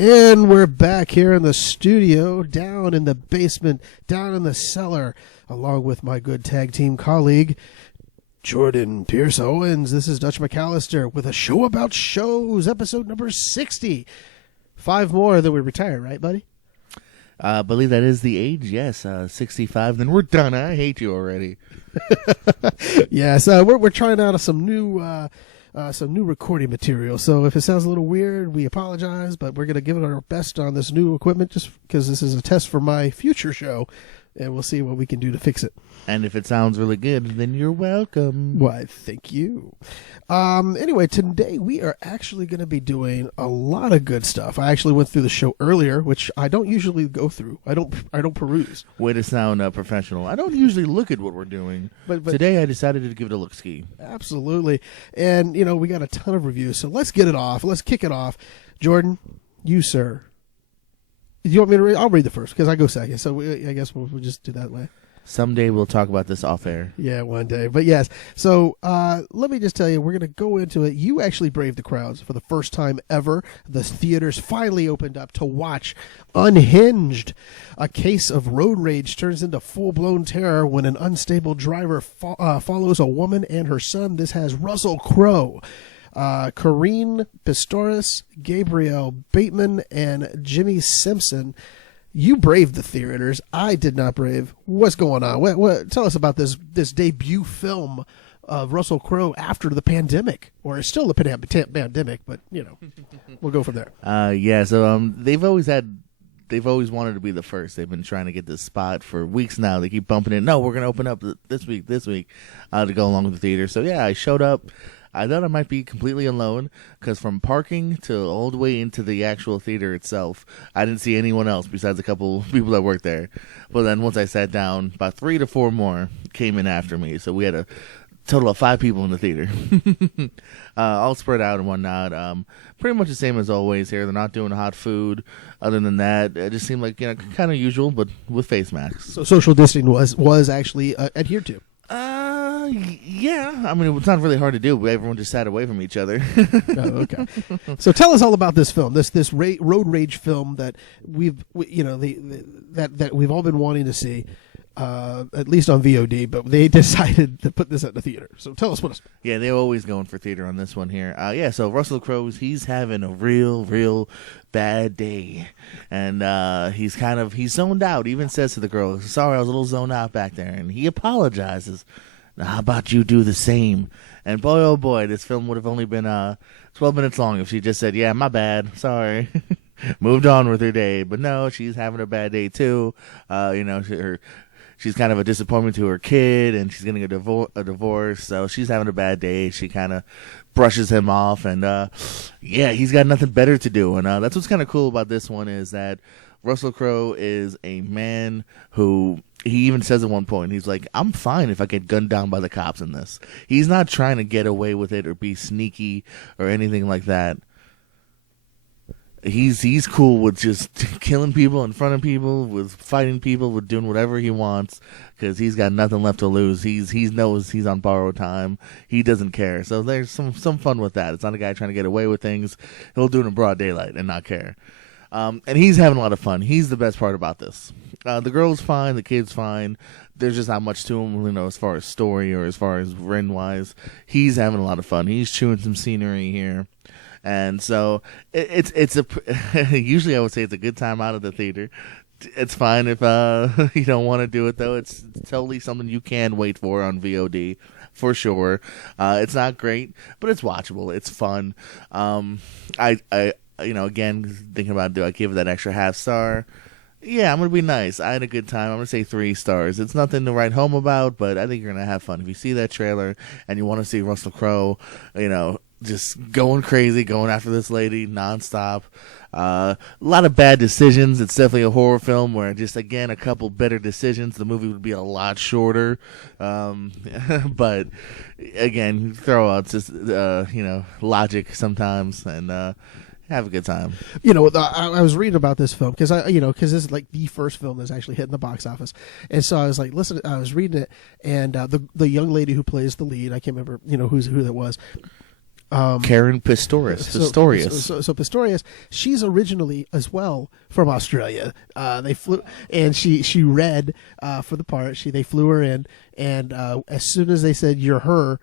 And we're back here in the studio, down in the basement, down in the cellar, along with my good tag team colleague, Jordan Pierce Owens. This is Dutch McAllister with a show about shows, episode number 60. 5 more, then we retire, right, buddy? I believe that is the age, yes. 65, then we're done. I hate you already. Yes, we're trying out some new recording material. So if it sounds a little weird, we apologize, but we're going to give it our best on this new equipment just because this is a test for my future show, and we'll see what we can do to fix it. And if it sounds really good, then you're welcome. Why, thank you. Anyway, today we are actually going to be doing a lot of good stuff. I actually went through the show earlier, which I don't usually go through. I don't peruse. Way to sound professional. I don't usually look at what we're doing, but today I decided to give it a look-ski. Absolutely. And, we got a ton of reviews, so let's get it off. Let's kick it off. Jordan, you, sir. Do you want me to read? I'll read the first because I go second, so I guess we'll just do that way. Someday we'll talk about this off air. Yeah, one day. But yes, so let me just tell you, we're going to go into it. You actually braved the crowds for the first time ever. The theaters finally opened up to watch Unhinged. A case of road rage turns into full-blown terror when an unstable driver follows a woman and her son. This has Russell Crowe, Corrine Pistorius, Gabriel Bateman, and Jimmy Simpson. You braved the theaters. I did not brave. What's going on? What? Tell us about this debut film of Russell Crowe after the pandemic, or it's still the pandemic, but we'll go from there. So they've always wanted to be the first. They've been trying to get this spot for weeks now. They keep bumping it. No, we're going to open up this week, to go along with the theater. So yeah, I showed up. I thought I might be completely alone because from parking to all the way into the actual theater itself, I didn't see anyone else besides a couple people that worked there. But then once I sat down, about 3 to 4 more came in after me. So we had a total of 5 people in the theater, all spread out and whatnot. Pretty much the same as always here. They're not doing hot food. Other than that, it just seemed like kind of usual, but with face masks. So social distancing was actually adhered to. Yeah. I mean, it's not really hard to do. Everyone just sat away from each other. Oh, okay. So tell us all about this film, this road rage film that we've all been wanting to see, at least on VOD, but they decided to put this at the theater. So tell us what it's. Yeah, they're always going for theater on this one here. So Russell Crowe, he's having a real bad day, and he's zoned out. He even says to the girl, "Sorry, I was a little zoned out back there," and he apologizes. Now, how about you do the same? And boy, oh boy, this film would have only been 12 minutes long if she just said, "Yeah, my bad, sorry," moved on with her day. But no, she's having a bad day too. She's kind of a disappointment to her kid, and she's getting a divorce, so she's having a bad day. She kind of brushes him off, and he's got nothing better to do. And that's what's kind of cool about this one is that Russell Crowe is a man who, he even says at one point, he's like, I'm fine if I get gunned down by the cops in this. He's not trying to get away with it or be sneaky or anything like that. He's cool with just killing people in front of people, with fighting people, with doing whatever he wants, because he's got nothing left to lose. He knows he's on borrowed time. He doesn't care. So there's some fun with that. It's not a guy trying to get away with things. He'll do it in broad daylight and not care. And he's having a lot of fun. He's the best part about this. The girl's fine. The kid's fine. There's just not much to him, as far as story or as far as written-wise. He's having a lot of fun. He's chewing some scenery here. And so it's usually I would say it's a good time out of the theater. It's fine if you don't want to do it, though. It's totally something you can wait for on VOD, for sure. It's not great, but it's watchable. It's fun. Again, thinking about, do I give it that extra half star? Yeah, I'm going to be nice. I had a good time. I'm going to say 3 stars. It's nothing to write home about, but I think you're going to have fun. If you see that trailer and you want to see Russell Crowe, just going crazy, going after this lady nonstop. A lot of bad decisions. It's definitely a horror film where just, again, a couple better decisions, the movie would be a lot shorter. But, again, throw out just, logic sometimes and have a good time. I was reading about this film because this is like the first film that's actually hitting the box office, and so I was like, listen, I was reading it, and the young lady who plays the lead, I can't remember, who that was. Karen Pistorius. So Pistorius, she's originally as well from Australia. They flew, and she read for the part. They flew her in, and as soon as they said you're her,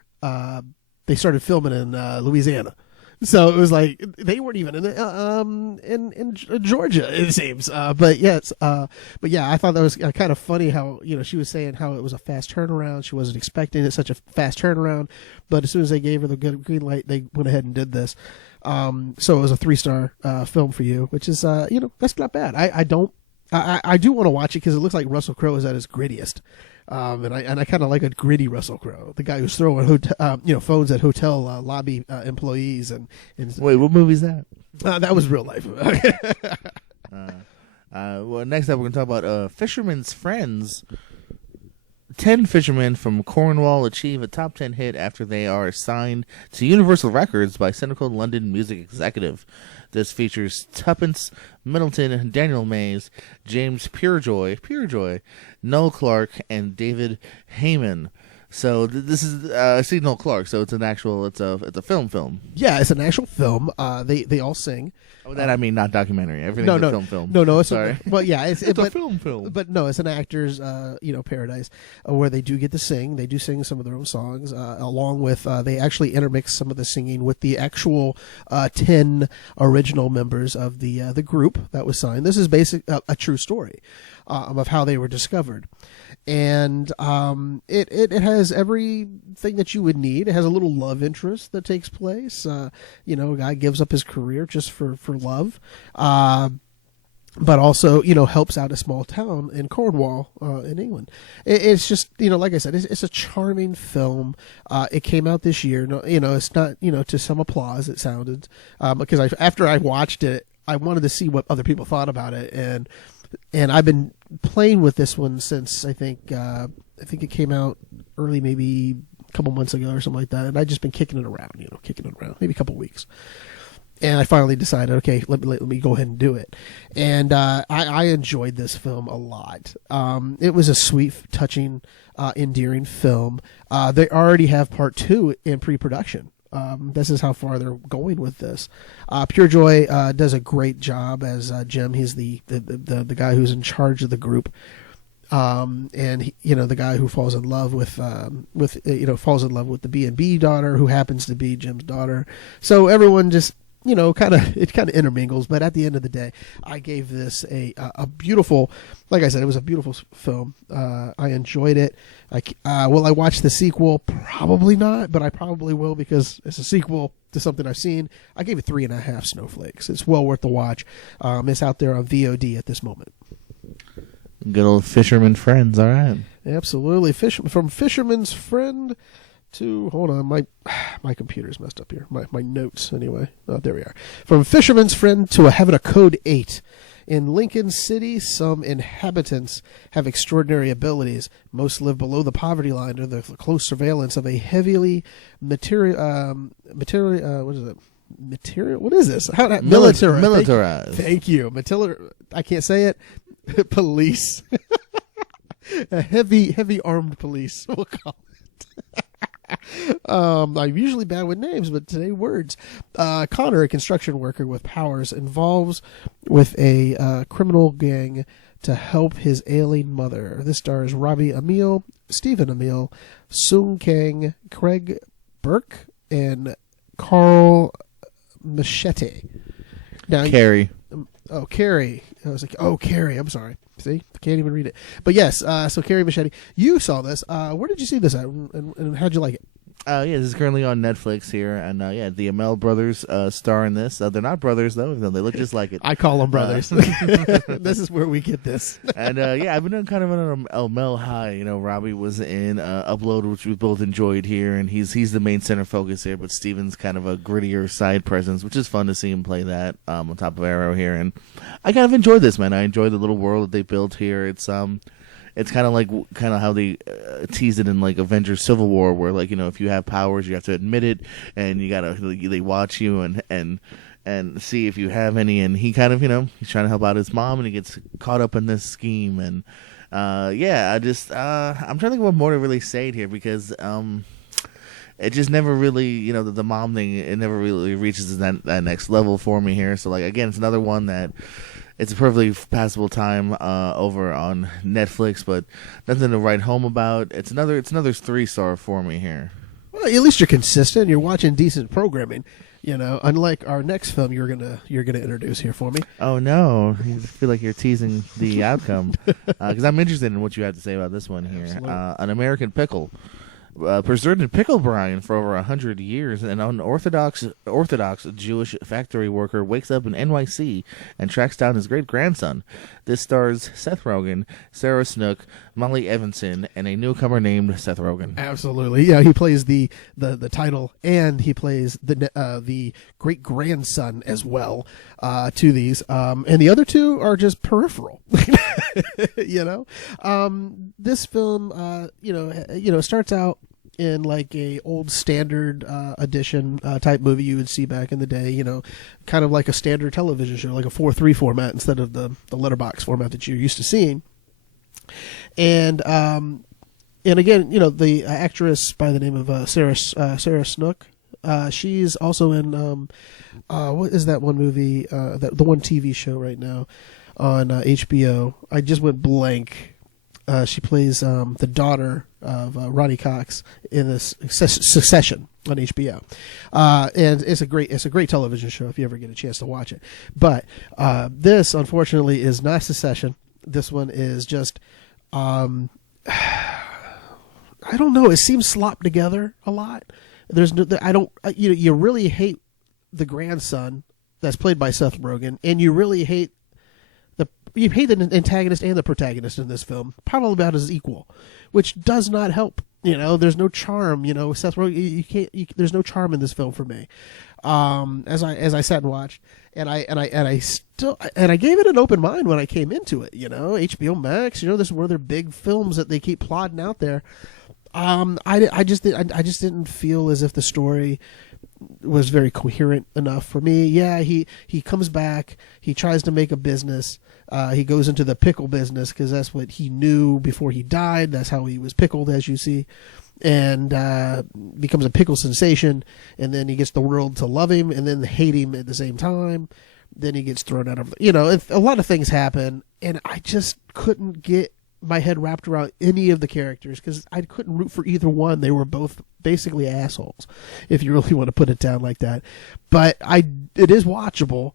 they started filming in Louisiana. So it was like they weren't even in Georgia, it seems. But yes, but yeah, I thought that was kind of funny how she was saying how it was a fast turnaround. She wasn't expecting it, such a fast turnaround, but as soon as they gave her the green light, they went ahead and did this. So it was a 3-star film for you, which is that's not bad. I do want to watch it because it looks like Russell Crowe is at his grittiest. And I kind of like a gritty Russell Crowe, the guy who's throwing phones at hotel lobby employees and wait, what movie is that? That was real life. Well, next up we're gonna talk about Fisherman's Friends. 10 fishermen from Cornwall achieve a top 10 hit after they are signed to Universal Records by cynical London music executive. This features Tuppence Middleton, Daniel Mays, James Purejoy, Noel Clarke, and David Heyman. So this is I see Noel Clarke. So it's a film. Yeah, it's an actual film. They all sing. Oh, that I mean not documentary. Everything's a film. No. It's sorry. It's a film. But no, it's an actor's paradise where they do get to sing. They do sing some of their own songs along with they actually intermix some of the singing with the actual 10 original members of the group that was signed. This is a true story of how they were discovered. And it has everything that you would need. It has a little love interest that takes place. A guy gives up his career just for love, but also helps out a small town in Cornwall in England. It's just like I said, it's a charming film. It came out this year. It's not to some applause. It sounded because after I watched it, I wanted to see what other people thought about it, and I've been playing with this one since I think it came out early, maybe a couple months ago or something like that. And I've just been kicking it around, maybe a couple weeks. And I finally decided, okay, let me go ahead and do it. And I enjoyed this film a lot. It was a sweet, touching, endearing film. They already have part 2 in pre-production. This is how far they're going with this. Purejoy does a great job as Jim. He's the guy who's in charge of the group, and the guy who falls in love with the B&B daughter, who happens to be Jim's daughter. So everyone just kind of intermingles. But at the end of the day, I gave this a beautiful, like I said, it was a beautiful film. I enjoyed it. Will I watch the sequel? Probably not, but I probably will because it's a sequel to something I've seen. I gave it 3.5 snowflakes. It's well worth the watch. It's out there on VOD at this moment. Good old Fisherman Friends, all right. Absolutely. From Fisherman's Friend to, hold on, my computer's messed up here. My notes, anyway. Oh, there we are. From Fisherman's Friend to having a Code 8. In Lincoln City, some inhabitants have extraordinary abilities. Most live below the poverty line under the close surveillance of a heavily militarized. Thank you. I can't say it. Police. A heavy armed police, we'll call it. I'm usually bad with names, but today words. Connor, a construction worker with powers, involves with a criminal gang to help his ailing mother. This stars Robbie Amell, Stephen Amell, Sung Kang, Craig Burke, and Carl Machete. Now, Carrie. Carrie. I was like, Carrie. I'm sorry. See, I can't even read it. But yes, so Carrie Machete, you saw this. Where did you see this at, and how'd you like it? This is currently on Netflix here, and the Amell brothers star in this. They're not brothers though; they look just like it. I call them brothers. This is where we get this. And I've been on kind of an Amell high. Robbie was in Upload, which we both enjoyed here, and he's the main center focus here. But Steven's kind of a grittier side presence, which is fun to see him play that on top of Arrow here. And I kind of enjoyed this, man. I enjoyed the little world that they built here. It's kind of how they tease it in like Avengers Civil War, where if you have powers, you have to admit it, and they watch you and see if you have any. And he kind of he's trying to help out his mom, and he gets caught up in this scheme. And I'm trying to think what more to really say here because it just never really, the mom thing, it never really reaches that next level for me here. So, like, again, it's another one that it's a perfectly passable time over on Netflix, but nothing to write home about. It's another 3-star for me here. Well, at least you're consistent. You're watching decent programming. Unlike our next film you're gonna introduce here for me. Oh no! I feel like you're teasing the outcome because I'm interested in what you have to say about this one here. An American Pickle. Preserved in pickle brine for over 100 years, an unorthodox Jewish factory worker wakes up in NYC and tracks down his great-grandson. This stars Seth Rogen, Sarah Snook, Molly Evanson, and a newcomer named Seth Rogen. Absolutely, yeah. He plays the title, and he plays the great-grandson as well to these. And the other two are just peripheral. This film, starts out in like a old standard edition type movie you would see back in the day, kind of like a standard television show, like a 4:3 format instead of the letterbox format that you're used to seeing. And again, the actress by the name of Sarah Snook, she's also in what is that one movie, the one TV show right now on HBO? I just went blank. She plays the daughter of Ronnie Cox in this Succession on HBO, and it's a great television show if you ever get a chance to watch it. But this, unfortunately, is not Succession. This one is just, I don't know. It seems slopped together a lot. You really hate the grandson that's played by Seth Rogen, and you really hate the antagonist and the protagonist in this film, probably about as equal, which does not help. There's no charm. Seth Rogen, there's no charm in this film for me. As I sat and watched, and I gave it an open mind when I came into it. HBO Max. This is one of their big films that they keep plodding out there. I just didn't feel as if the story was very coherent enough for me. Yeah, he comes back. He tries to make a business. He goes into the pickle business because that's what he knew before he died. That's how he was pickled, as you see, and becomes a pickle sensation. And then he gets the world to love him and then hate him at the same time. Then he gets thrown out of, a lot of things happen, and I just couldn't get my head wrapped around any of the characters because I couldn't root for either one. They were both basically assholes, if you really want to put it down like that. But it is watchable,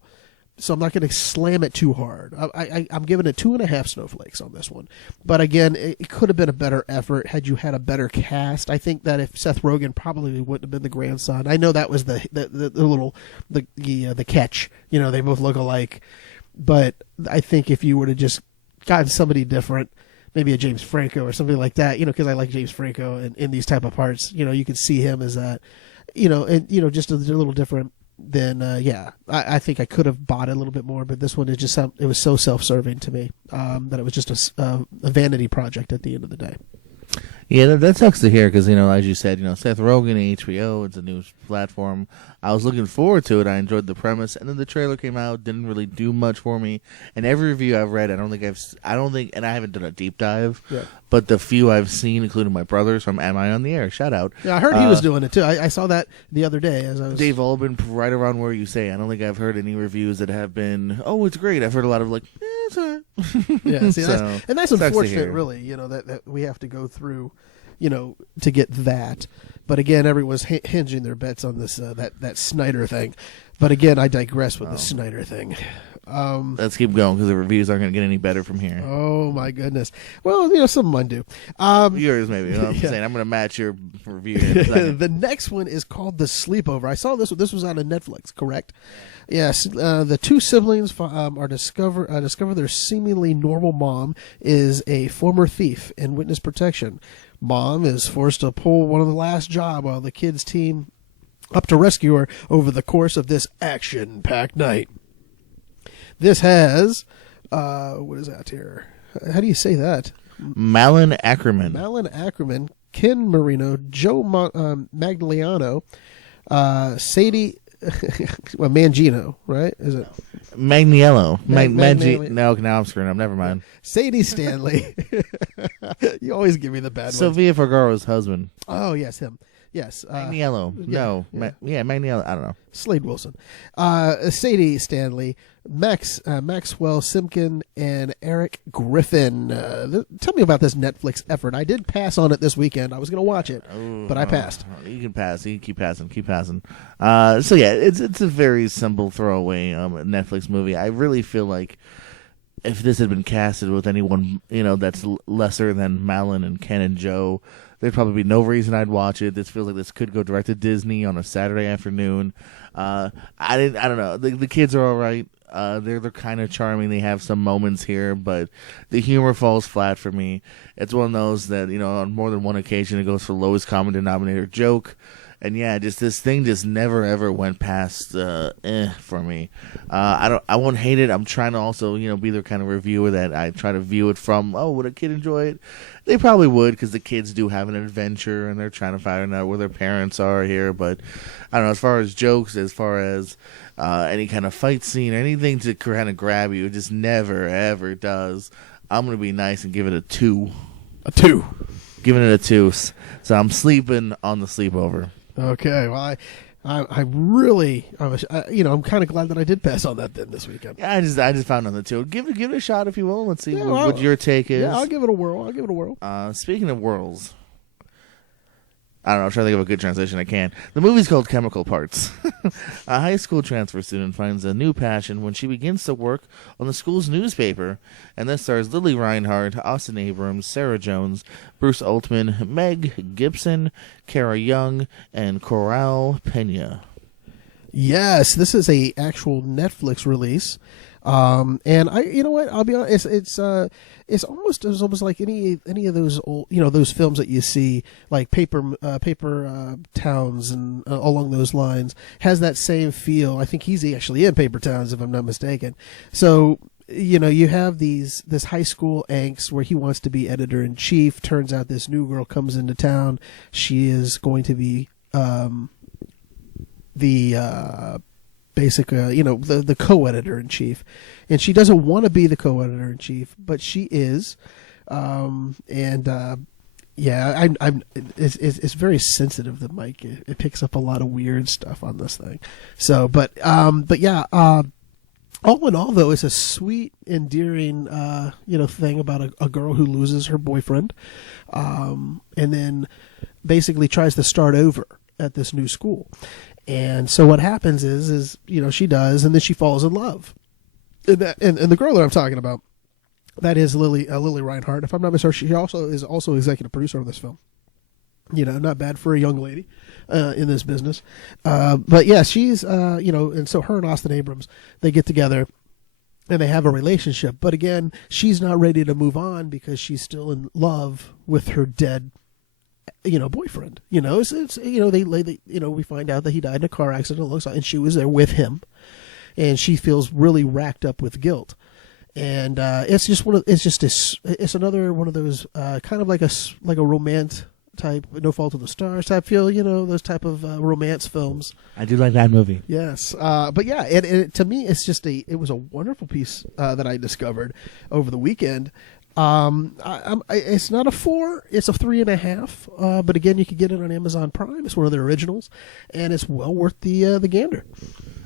so I'm not going to slam it too hard. I'm giving it 2.5 snowflakes on this one. But again, it could have been a better effort had you had a better cast. I think that if Seth Rogen probably wouldn't have been the grandson. I know that was the catch. They both look alike. But I think if you would have just gotten somebody different, maybe a James Franco or something like that, because I like James Franco in these type of parts. You could see him as that, and just a little different. Then I think I could have bought it a little bit more. But this one is just it was so self-serving to me that it was just a vanity project at the end of the day. Yeah, that sucks to hear because, as you said, Seth Rogen and HBO, it's a new platform. I was looking forward to it. I enjoyed the premise, and then the trailer came out, didn't really do much for me. And every review I've read, and I haven't done a deep dive, but the few I've seen, including my brother's from Am I on the Air? Shout out. Yeah, I heard he was doing it too. I saw that the other day as I was. They've all been right around where you say. I don't think I've heard any reviews that have been, oh, it's great. I've heard a lot of like, it's all right. Yeah, see, that's unfortunate, really. That we have to go through. To get that. But again, everyone's hinging their bets on this that Snyder thing. But again, I digress with the Snyder thing. Let's keep going because the reviews aren't going to get any better from here. Oh my goodness! Well, some of mine do. Yours maybe. I'm saying I'm going to match your review. The next one is called The Sleepover. I saw this one. This was on Netflix, correct? Yes. The two siblings discover their seemingly normal mom is a former thief in witness protection. Mom is forced to pull one of the last job while the kids team up to rescue her over the course of this action-packed night. This has, what is that here? How do you say that? Malin Ackerman. Malin Ackerman, Ken Marino, Joe Magliano, Sadie Mangino, right? Is it? Magniello. No, now I'm screwing up. Never mind. Sadie Stanley. You always give me the bad one. Sofia Vergara's husband. Oh, yes, him. Yes. Magniello. No. Magniello. I don't know. Slade Wilson. Sadie Stanley, Maxwell Simkin, and Eric Griffin. Tell me about this Netflix effort. I did pass on it this weekend. I was going to watch it, but I passed. You can pass. You can keep passing. So yeah, it's a very simple throwaway Netflix movie. I really feel like if this had been casted with anyone, that's lesser than Malin and Ken and Joe, there'd probably be no reason I'd watch it. This feels like this could go direct to Disney on a Saturday afternoon. I don't know. The kids are all right. They're kind of charming. They have some moments here, but the humor falls flat for me. It's one of those that on more than one occasion it goes for lowest common denominator joke. And yeah, just this thing just never ever went past for me. I won't hate it. I'm trying to also be the kind of reviewer that I try to view it from. Oh, would a kid enjoy it? They probably would, because the kids do have an adventure and they're trying to find out where their parents are here. But I don't know, as far as jokes, as far as any kind of fight scene, anything to kind of grab you, it just never ever does. I'm gonna be nice and give it a 2. A 2. Giving it a 2. So I'm sleeping on the sleepover. Okay, well, I'm kind of glad that I did pass on that then this weekend. Yeah, I just found on the 2. Give it a shot if you will. Let's see what your take is. Yeah, I'll give it a whirl. Speaking of whirls, I don't know. I'm trying to think of a good translation I can. The movie's called Chemical Parts. A high school transfer student finds a new passion when she begins to work on the school's newspaper. And this stars Lily Reinhardt, Austin Abrams, Sarah Jones, Bruce Altman, Meg Gibson, Kara Young, and Coral Pena. Yes, this is a actual Netflix release. And I'll be honest. It's almost like any of those old, those films that you see, like Paper Towns and along those lines, has that same feel. I think he's actually in Paper Towns, if I'm not mistaken. So you have this high school angst where he wants to be editor in chief. Turns out this new girl comes into town. She is going to be the co-editor in chief, and she doesn't want to be the co-editor in chief, but she is. It's very sensitive, the mic. It picks up a lot of weird stuff on this thing. So, but yeah. All in all, though, it's a sweet, endearing, thing about a girl who loses her boyfriend, and then basically tries to start over at this new school. And so what happens is she does, and then she falls in love. And the girl that I'm talking about, that is Lily Reinhardt. If I'm not mistaken, she also is executive producer of this film. Not bad for a young lady in this business. But yeah, she's, and so her and Austin Abrams, they get together and they have a relationship. But again, she's not ready to move on because she's still in love with her dead boyfriend. We find out that he died in a car accident, and she was there with him, and she feels really racked up with guilt. And it's another one of those kind of like a romance type, No Fault in the Stars type feel, those type of romance films. I do like that movie. Yes, but yeah, it to me, it was a wonderful piece that I discovered over the weekend. It's not a 4, it's a 3.5. But again, you can get it on Amazon Prime. It's one of their originals, and it's well worth the gander.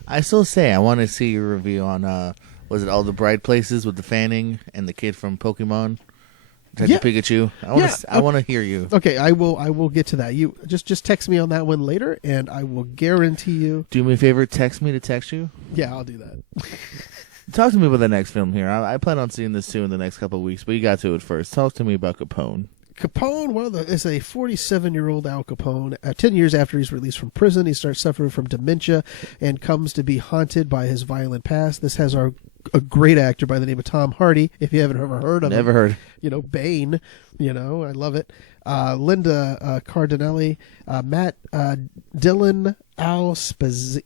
I still say I want to see your review on was it All the Bright Places with the Fanning and the kid from Pokemon, Pikachu. I want to hear you. Okay, I will get to that. You just text me on that one later, and I will guarantee you. Do me a favor, text me to text you. Yeah, I'll do that. Talk to me about the next film here. I plan on seeing this too in the next couple of weeks, but you got to it first. Talk to me about Capone. Capone, is a 47-year-old Al Capone. 10 years after he's released from prison, he starts suffering from dementia and comes to be haunted by his violent past. This has a great actor by the name of Tom Hardy, if you haven't ever heard of him. Never heard. Bane, I love it. Linda Cardinelli, Matt Dillon, Al Spazina,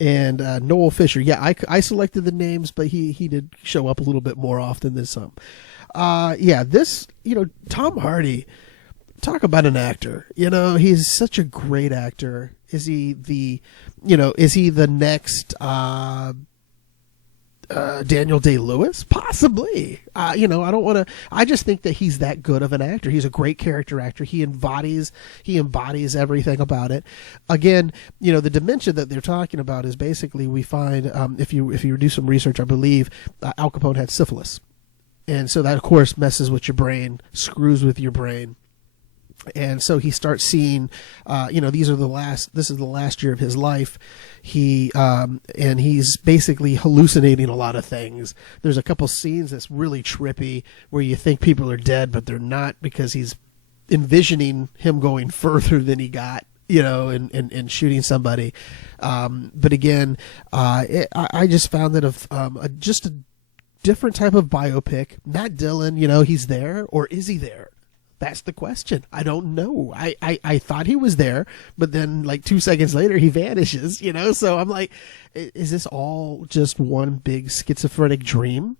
and Noel Fisher. Yeah, I selected the names, but he did show up a little bit more often than some. This, Tom Hardy, talk about an actor. He's such a great actor. Is he the next Daniel Day-Lewis, possibly. I don't want to. I just think that he's that good of an actor. He's a great character actor. He embodies everything about it. Again, the dementia that they're talking about is basically, we find, if you do some research, I believe Al Capone had syphilis, and so that of course messes with your brain, screws with your brain. And so he starts seeing, this is the last year of his life. And he's basically hallucinating a lot of things. There's a couple scenes that's really trippy where you think people are dead, but they're not, because he's envisioning him going further than he got, and shooting somebody. But again, I just found that just a different type of biopic. Matt Dillon, he's there, or is he there? That's the question. I don't know. I thought he was there, but then like 2 seconds later he vanishes, so I'm like, is this all just one big schizophrenic dream?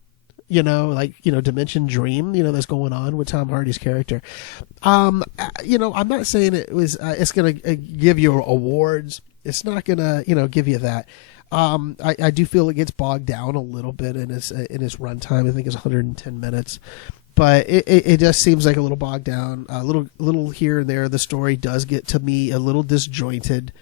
Dimension dream, that's going on with Tom Hardy's character. I'm not saying it's going to give you awards. It's not going to, give you that. I do feel it gets bogged down a little bit in its runtime. I think it's 110 minutes. But it just seems like a little bogged down, a little here and there. The story does get, to me, a little disjointed.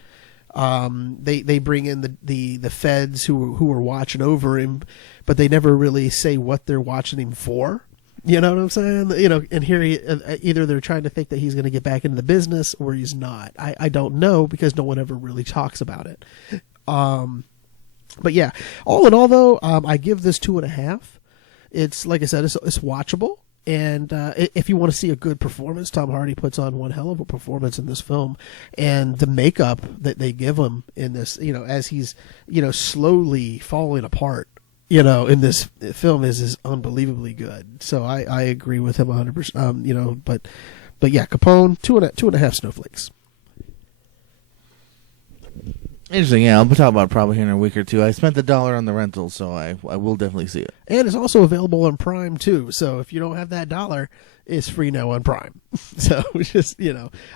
They bring in the feds who are watching over him, but they never really say what they're watching him for. You know what I'm saying? And here either they're trying to think that he's going to get back into the business, or he's not. I don't know, because no one ever really talks about it. But yeah, all in all though, I give this 2.5. It's, like I said, it's watchable. And if you want to see a good performance, Tom Hardy puts on one hell of a performance in this film. And the makeup that they give him in this, as he's, slowly falling apart, in this film is unbelievably good. So I agree with him 100%, but yeah, Capone, 2.5 snowflakes. Interesting, yeah. I'll talk about it probably here in a week or two. I spent $1 on the rental, so I will definitely see it. And it's also available on Prime, too. So if you don't have that $1, it's free now on Prime. So just,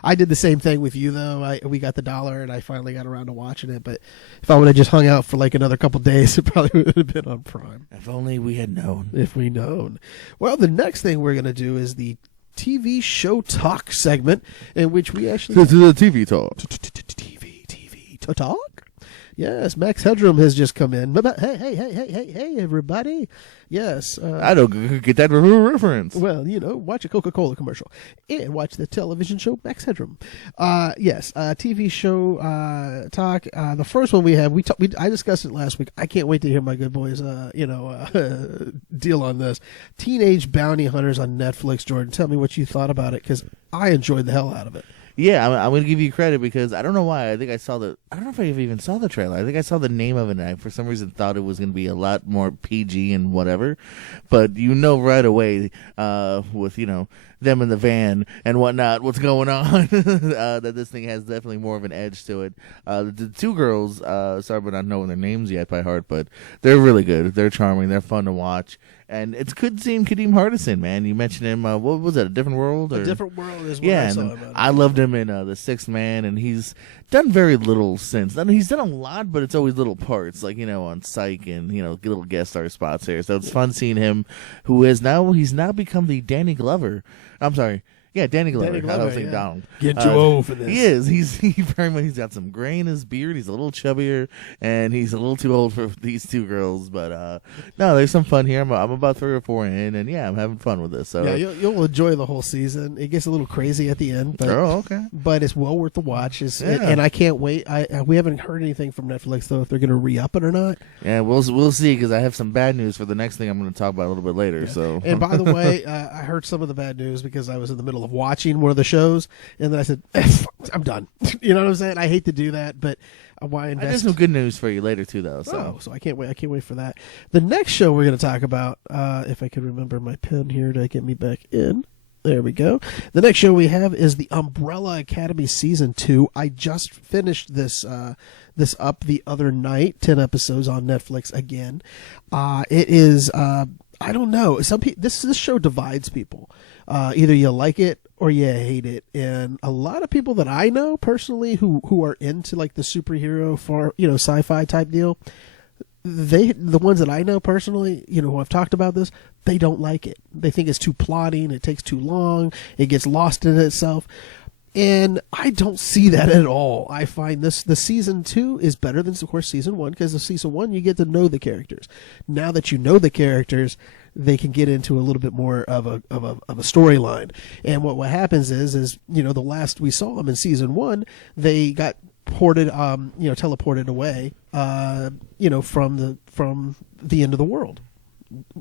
I did the same thing with you, though. We got the $1, and I finally got around to watching it. But if I would have just hung out for like another couple days, it probably would have been on Prime. If only we had known. If we known. Well, the next thing we're going to do is the TV show talk segment, in which we actually... This is a TV talk. TV talk? Yes, Max Headroom has just come in. Hey, everybody. Yes. I don't get that reference. Well, watch a Coca-Cola commercial and watch the television show Max Headroom. Yes, TV show talk. The first one we have, I discussed it last week. I can't wait to hear my good boys, deal on this. Teenage Bounty Hunters on Netflix. Jordan, tell me what you thought about it, because I enjoyed the hell out of it. Yeah, I'm going to give you credit, because I don't know why. I think I don't know if I even saw the trailer. I think I saw the name of it, and I, for some reason, thought it was going to be a lot more PG and whatever. But right away, with, them in the van and whatnot, what's going on, that this thing has definitely more of an edge to it. The two girls, sorry about not knowing their names yet by heart, but they're really good. They're charming. They're fun to watch. And it's good seeing Kadeem Hardison, man. You mentioned him, what was it, A Different World? A Different World is what I saw about it. I loved him in The Sixth Man, and he's done very little since. I mean, he's done a lot, but it's always little parts, like, on Psych and, little guest star spots here. So it's fun seeing him, he's now become the Danny Glover. I'm sorry. Yeah, Danny Glover. I was thinking Donald. Get too old for this. He is. He's got some gray in his beard. He's a little chubbier, and he's a little too old for these two girls. But no, there's some fun here. I'm about 3 or 4 in, and yeah, I'm having fun with this. So yeah, you'll enjoy the whole season. It gets a little crazy at the end. But, okay. But it's well worth the watch. And I can't wait. We haven't heard anything from Netflix though, if they're going to re-up it or not. Yeah, we'll see, because I have some bad news for the next thing I'm going to talk about a little bit later. Yeah. So, and by the way, I heard some of the bad news because I was in the middle of watching one of the shows, and then I said, I'm done. You know what I'm saying? I hate to do that, but why invest? There's some good news for you later too, though. So I can't wait. I can't wait for that. The next show we're going to talk about, if I can remember my pen here to get me back in. There we go. The next show we have is the Umbrella Academy Season 2. I just finished this up the other night. 10 episodes on Netflix again. It is. I don't know. This show divides people. Either you like it or you hate it, and a lot of people that I know personally who are into like the superhero sci-fi type deal, the ones that I know personally, who have talked about this, they don't like it. They think it's too plotting. It takes too long. It gets lost in itself. And I don't see that at all. I find the season 2 is better than, of course, season 1, because the season 1 you get to know the characters. Now that you know the characters, they can get into a little bit more of a storyline. And what happens is the last we saw them in season 1, they got ported, teleported away, from the end of the world.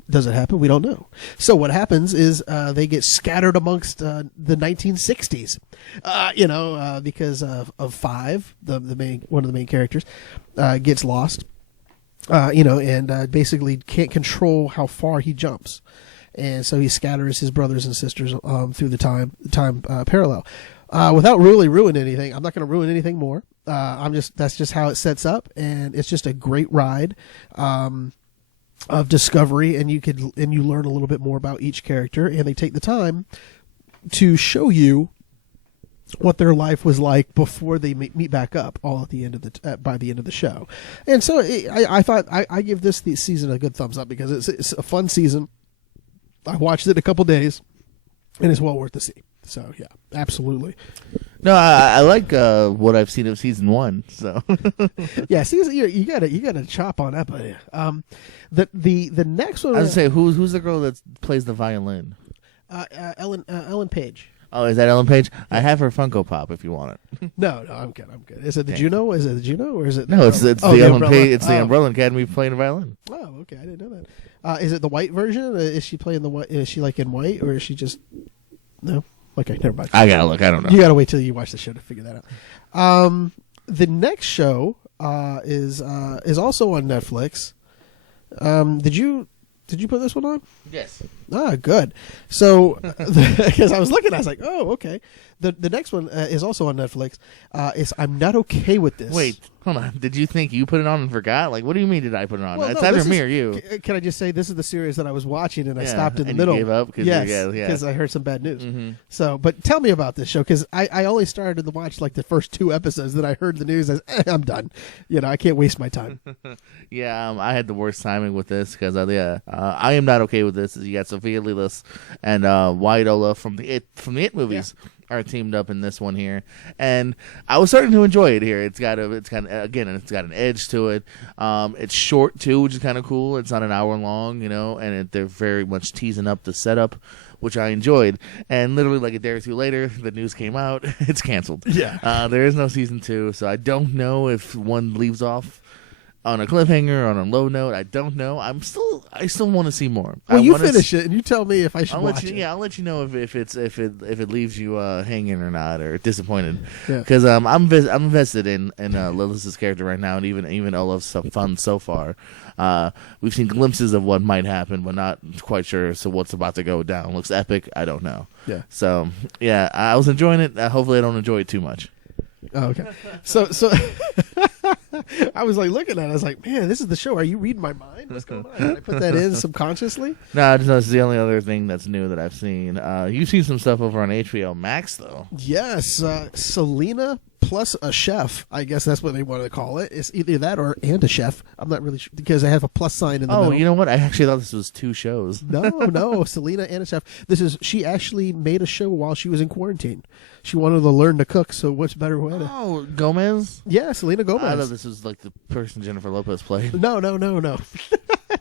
Does it happen? We don't know. So what happens is they get scattered amongst the 1960s, because of Five, one of the main characters, gets lost, and basically can't control how far he jumps, and so he scatters his brothers and sisters through the time parallel. Without really ruining anything, I'm not going to ruin anything more. That's just how it sets up, and it's just a great ride. Of discovery, and you learn a little bit more about each character, and they take the time to show you what their life was like before they meet back up, all at the end of by the end of the show. And so I thought I give this season a good thumbs up, because it's a fun season. I watched it in a couple days, and it's well worth the see. So yeah, absolutely. No, I like what I've seen of season 1. So yeah, season you gotta chop on that, buddy. The next one. I was gonna say, who's the girl that plays the violin? Ellen Page. Oh, is that Ellen Page? Yeah. I have her Funko Pop if you want it. No, I'm good. Is it the Juno? Is it the Juno, or is it? No, it's the Ellen Page. It's the Umbrella Academy playing the violin. Oh, okay, I didn't know that. Is it the white version? Is she playing the white? Is she like in white, or is she just no? Okay, never mind. I gotta look. I don't know. You gotta wait till you watch the show to figure that out. The next show is also on Netflix. Did you put this one on? Yes. Ah, good. So, because I was looking, I was like, oh, okay. The next one is also on Netflix. I'm Not Okay With This. Wait, hold on. Did you think you put it on and forgot? Like, what do you mean did I put it on? Well, it's no, either me or you. Can I just say this is the series that I was watching, and I stopped in the middle. You gave up? Yes, because I heard some bad news. Mm-hmm. So, but tell me about this show, because I only started to watch like the first 2 episodes. Then I heard the news. I'm done. I can't waste my time. Yeah, I had the worst timing with this, because I Am Not Okay With This. You got Sophia Lillis and Wyatt Ola from the It movies. Yeah. Are teamed up in this one here, and I was starting to enjoy it here. It's got an edge to it. It's short too, which is kind of cool. It's not an hour long, and they're very much teasing up the setup, which I enjoyed. And literally like a day or two later, the news came out. It's canceled. Yeah. There is no season 2, so I don't know if one leaves off on a cliffhanger, on a low note. I don't know. I still want to see more. Well, you finish it and you tell me if I should watch it. Yeah, I'll let you know if it leaves you hanging or not, or disappointed. Yeah. Because I'm invested in Lilith's character right now, and even Olaf's fun so far. We've seen glimpses of what might happen, but not quite sure. So what's about to go down looks epic. I don't know. Yeah. So yeah, I was enjoying it. Hopefully, I don't enjoy it too much. Oh, okay. So I was like looking at it. I was like, man, this is the show. Are you reading my mind? What's going on? Did I put that in subconsciously? No, this is the only other thing that's new that I've seen. You've seen some stuff over on HBO Max, though. Yes. Selena plus a chef. I guess that's what they want to call it. It's either that and a chef. I'm not really sure, because I have a plus sign in the middle. Oh, you know what? I actually thought this was 2 shows. No. Selena and a chef. She actually made a show while she was in quarantine. She wanted to learn to cook, so what's better way to... Oh, Gomez? Yeah, Selena Gomez. I thought this was like the person Jennifer Lopez played. No.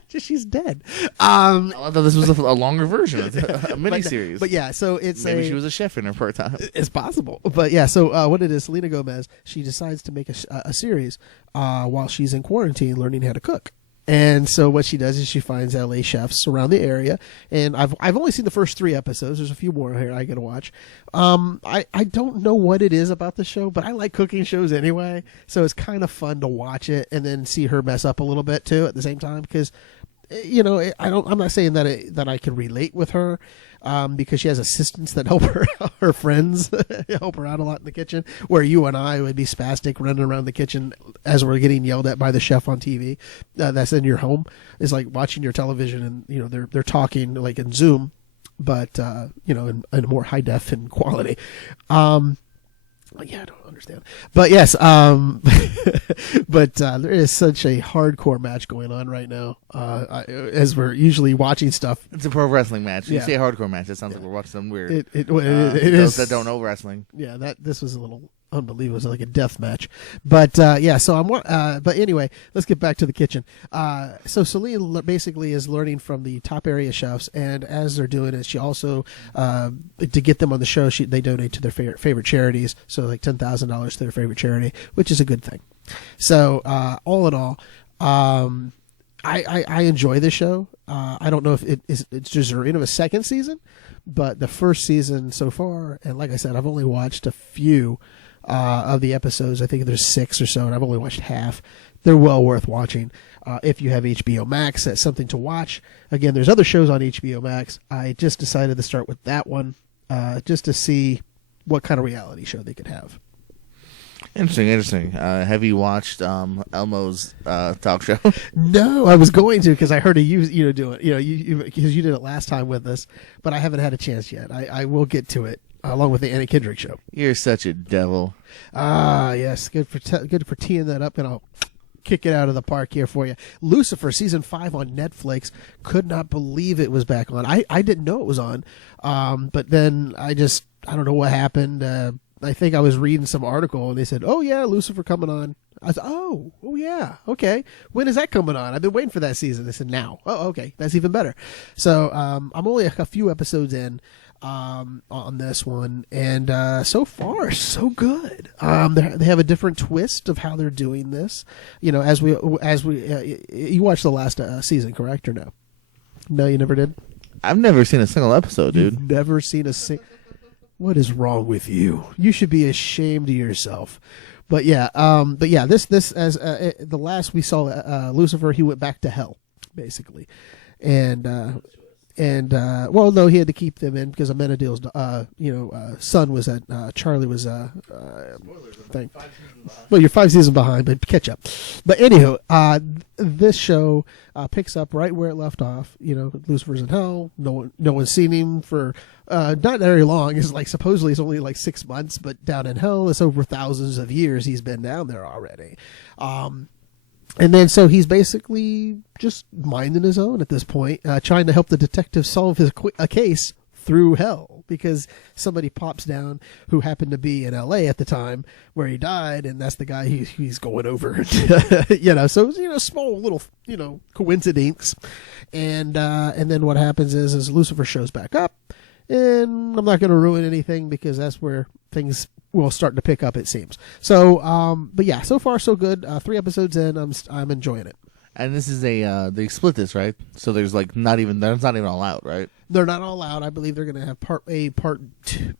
She's dead. I thought this was a longer version of a miniseries. But yeah, so it's maybe she was a chef in her part time. It's possible. But yeah, so what it is, Selena Gomez, she decides to make a series while she's in quarantine learning how to cook. And so what she does is she finds LA chefs around the area, and I've only seen the first 3 episodes. There's a few more here I got to watch. I don't know what it is about the show, but I like cooking shows anyway, so it's kind of fun to watch it and then see her mess up a little bit too at the same time, because I'm not saying that I can relate with her, because she has assistants that help her friends help her out a lot in the kitchen, where you and I would be spastic running around the kitchen as we're getting yelled at by the chef on TV. That's in your home. It's like watching your television, and they're talking like in Zoom, but in a more high def and quality. Yeah, I don't understand. But yes, but there is such a hardcore match going on right now. As we're usually watching stuff. It's a pro wrestling match. You Yeah. say hardcore match, it sounds like we're watching something weird. It Those is. that don't know wrestling. Yeah, this was a little unbelievable. It was like a death match. But yeah, so but anyway, let's get back to the kitchen. So Celine basically is learning from the top area chefs, and as they're doing it, she also to get them on the show, they donate to their favorite charities. So like $10,000 to their favorite charity, which is a good thing. So all in all, I enjoy the show. I don't know if it's deserving of a second season, but the first season so far, and like I said, I've only watched a few of the episodes. I think there's 6 or so, and I've only watched half. They're well worth watching. If you have HBO Max, that's something to watch. Again, there's other shows on HBO Max. I just decided to start with that one just to see what kind of reality show they could have. Interesting. Have you watched Elmo's talk show? No, I was going to because I heard you do it. Because you did it last time with us, but I haven't had a chance yet. I will get to it along with the Anna Kendrick show. You're such a devil. Yes, good for teeing that up, and I'll kick it out of the park here for you. Lucifer season 5 on Netflix. Could not believe it was back on. I didn't know it was on, but then I don't know what happened. I think I was reading some article and they said, "Oh yeah, Lucifer coming on." I said, "Oh yeah, okay. When is that coming on? I've been waiting for that season." They said, "Now." Oh, okay, that's even better. So I'm only a few episodes in on this one, and so far so good. They have a different twist of how they're doing this. As we you watched the last season, correct or no? No, you never did. I've never seen a single episode, dude. You've never seen a single. What is wrong with you? You should be ashamed of yourself. But yeah, this as the last we saw Lucifer, he went back to hell, basically, and well, no, he had to keep them in because Amenadiel's son was at Charlie was thing. Well, you're 5 seasons behind, but catch up. But anywho, this show picks up right where it left off. Lucifer's in hell. No one's seen him for not very long. It's like supposedly it's only like 6 months, but down in hell, it's over thousands of years he's been down there already. And then so he's basically just minding his own at this point, trying to help the detective solve a case through hell because somebody pops down who happened to be in L.A. at the time where he died, and that's the guy he's going over. So small little coincidence, and then what happens is Lucifer shows back up, and I'm not going to ruin anything because that's where things will start to pick up, it seems. So, but yeah, so far so good. 3 episodes in, I'm enjoying it. And this is they split this, right? So there's like that's not even all out, right? They're not all out. I believe they're going to have part A, part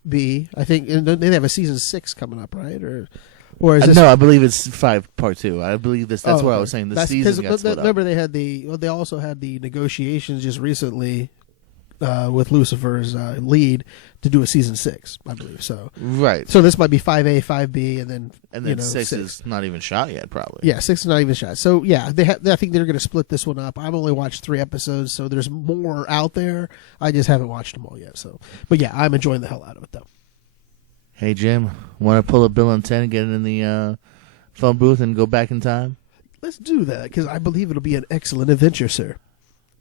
B. I think, and they have a season 6 coming up, right? Or is this? No, I believe it's 5 part 2. I believe this. That's what I was saying. The season got split up. Remember, they also had the negotiations just recently with Lucifer's lead to do a season 6, I believe. So right. So this might be 5A, 5B, and then 6 is not even shot yet, probably. Yeah, 6 is not even shot. So yeah, I think they're going to split this one up. I've only watched 3 episodes, so there's more out there. I just haven't watched them all yet. So, but yeah, I'm enjoying the hell out of it though. Hey Jim, want to pull a bill on 10, get in the phone booth, and go back in time? Let's do that because I believe it'll be an excellent adventure, sir.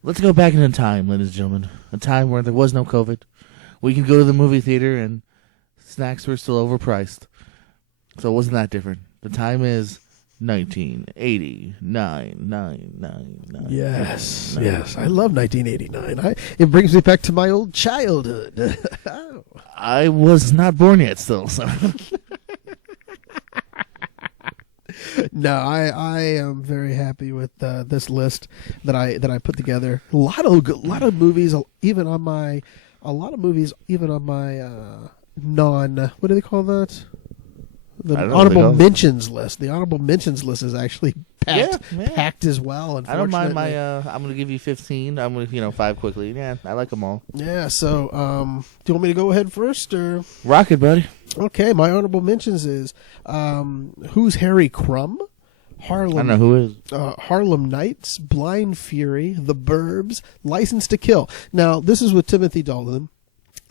Let's go back in time, ladies and gentlemen. A time where there was no COVID. We could go to the movie theater and snacks were still overpriced. So it wasn't that different. The time is 1989. Yes. I love 1989. It brings me back to my old childhood. I was not born yet still, so... No, I am very happy with this list that I put together. A lot of movies, even on my non, what do they call that? The honorable mentions list. The honorable mentions list is actually packed as well. I don't mind my. I'm going to give you 15. I'm going to 5 quickly. Yeah, I like them all. Yeah. So, do you want me to go ahead first or rock it, buddy? Okay. My honorable mentions is Who's Harry Crumb? Harlem. I don't know who is. Harlem Nights, Blind Fury, The Burbs, License to Kill. Now, this is with Timothy Dalton.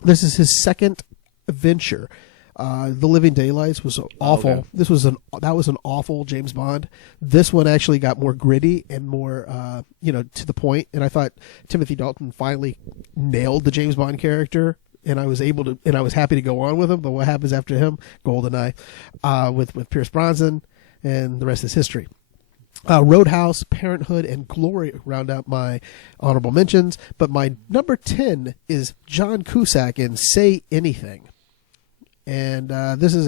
This is his second venture. The Living Daylights was awful. Okay. That was an awful James Bond. This one actually got more gritty and more to the point. And I thought Timothy Dalton finally nailed the James Bond character. And I was happy to go on with him. But what happens after him? GoldenEye, with Pierce Brosnan, and the rest is history. Roadhouse, Parenthood, and Glory round out my honorable mentions. But my number 10 is John Cusack in Say Anything. And this is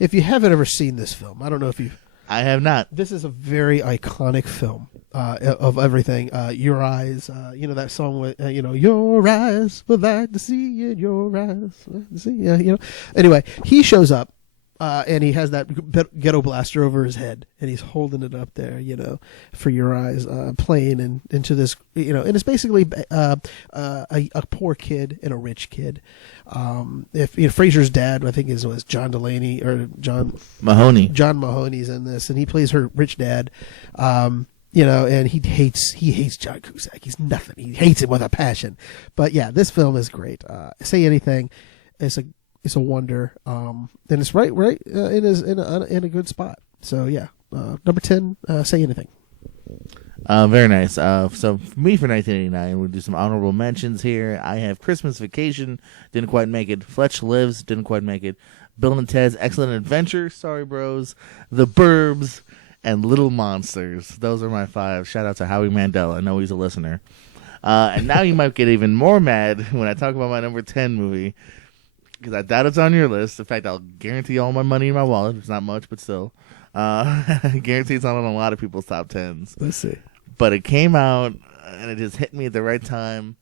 if you haven't ever seen this film, I don't know if you... I have not. This is a very iconic film of everything. Your Eyes, that song with, Your Eyes, would like to see in your eyes. See, Anyway, he shows up. And he has that ghetto blaster over his head, and he's holding it up there, for Your Eyes, playing and into this, and it's basically a poor kid and a rich kid. If Fraser's dad, I think was John Delaney or John Mahoney. John Mahoney's in this, and he plays her rich dad. And he hates John Cusack. He's nothing. He hates him with a passion. But yeah, this film is great. Say Anything. It's a wonder, and it's right in a good spot. So yeah, number 10, Say Anything. Very nice. So for me for 1989, we'll do some honorable mentions here. I have Christmas Vacation, didn't quite make it. Fletch Lives, didn't quite make it. Bill and Ted's Excellent Adventure, sorry bros. The Burbs, and Little Monsters. Those are my 5. Shout out to Howie Mandel. I know he's a listener. And now you might get even more mad when I talk about my number 10 movie, because I doubt it's on your list. In fact, I'll guarantee all my money in my wallet. It's not much, but still. I guarantee it's not on a lot of people's top 10s. Let's see. But it came out, and it just hit me at the right time.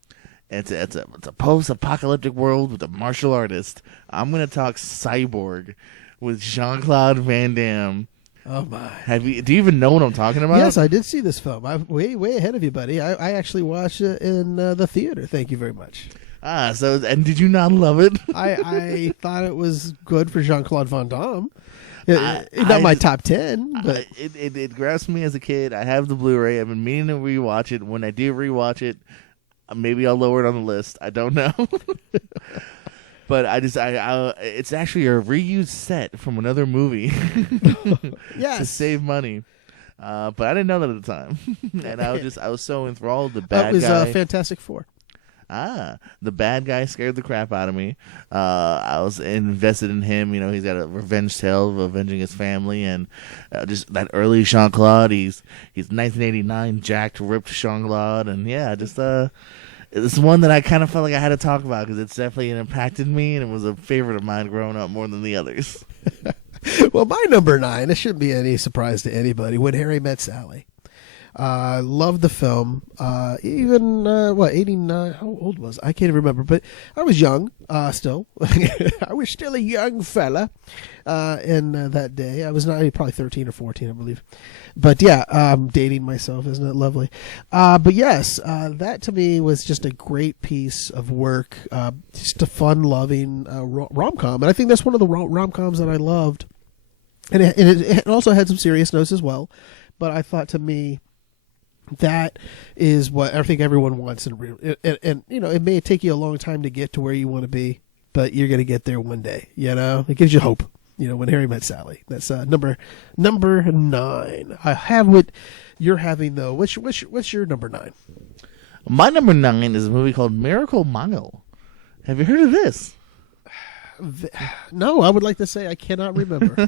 It's a post-apocalyptic world with a martial artist. I'm going to talk Cyborg with Jean-Claude Van Damme. Oh, my. Do you even know what I'm talking about? Yes, I did see this film. I'm way ahead of you, buddy. I actually watched it in the theater. Thank you very much. And did you not love it? I thought it was good for Jean-Claude Van Damme. Not my top 10, but it grasped me as a kid. I have the Blu-ray. I've been meaning to rewatch it. When I do rewatch it, maybe I'll lower it on the list. I don't know. But it's actually a reused set from another movie. Yes. To save money. But I didn't know that at the time. And I was so enthralled. The bad guy. That was Fantastic Four. The bad guy scared the crap out of me. I was invested in him. He's got a revenge tale of avenging his family, and just that early Jean-Claude. He's 1989 jacked, ripped Jean-Claude, and yeah, just it's one that I kind of felt like I had to talk about because it's definitely impacted me, and it was a favorite of mine growing up more than the others. Well, my number 9, it shouldn't be any surprise to anybody, When Harry Met Sally. Loved the film. Even 89? How old was I? Can't even remember. But I was young. Still, I was still a young fella. In that day, I was probably 13 or 14, I believe. But yeah, dating myself, isn't it lovely? But yes, that to me was just a great piece of work. Just a fun-loving rom-com, and I think that's one of the rom-coms that I loved. And it also had some serious notes as well. But I thought, to me, that is what I think everyone wants, and it may take you a long time to get to where you want to be, but you're going to get there one day. It gives you hope. When Harry Met Sally. That's number 9. I have what you're having though. What's your number 9? My number 9 is a movie called Miracle Mile. Have you heard of this? No, I would like to say I cannot remember.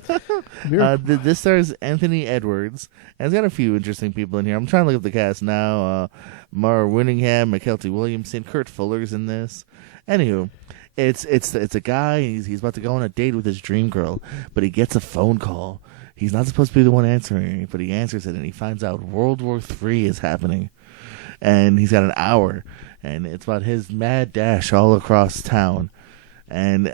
This stars Anthony Edwards, and it's got a few interesting people in here. I'm trying to look up the cast now. Mara Winningham, McKelty Williamson, Kurt Fuller's in this. Anywho, it's a guy. He's about to go on a date with his dream girl, but he gets a phone call. He's not supposed to be the one answering it, but he answers it, and he finds out World War III is happening, and he's got an hour, and it's about his mad dash all across town. And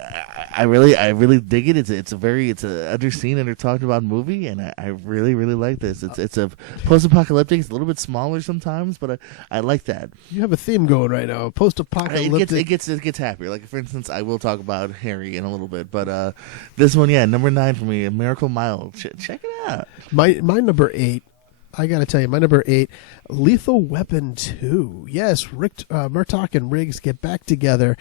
I really dig it. It's a underseen, under talked about movie, and I really like this. It's a post-apocalyptic. It's a little bit smaller sometimes, but I like that. You have a theme going right now. Post-apocalyptic. It gets happier. Like, for instance, I will talk about Harry in a little bit, but this one, yeah, number 9 for me, A Miracle Mile. Check it out. My number 8 I got to tell you, my number 8, Lethal Weapon 2. Yes, Rick Murtaugh and Riggs get back together.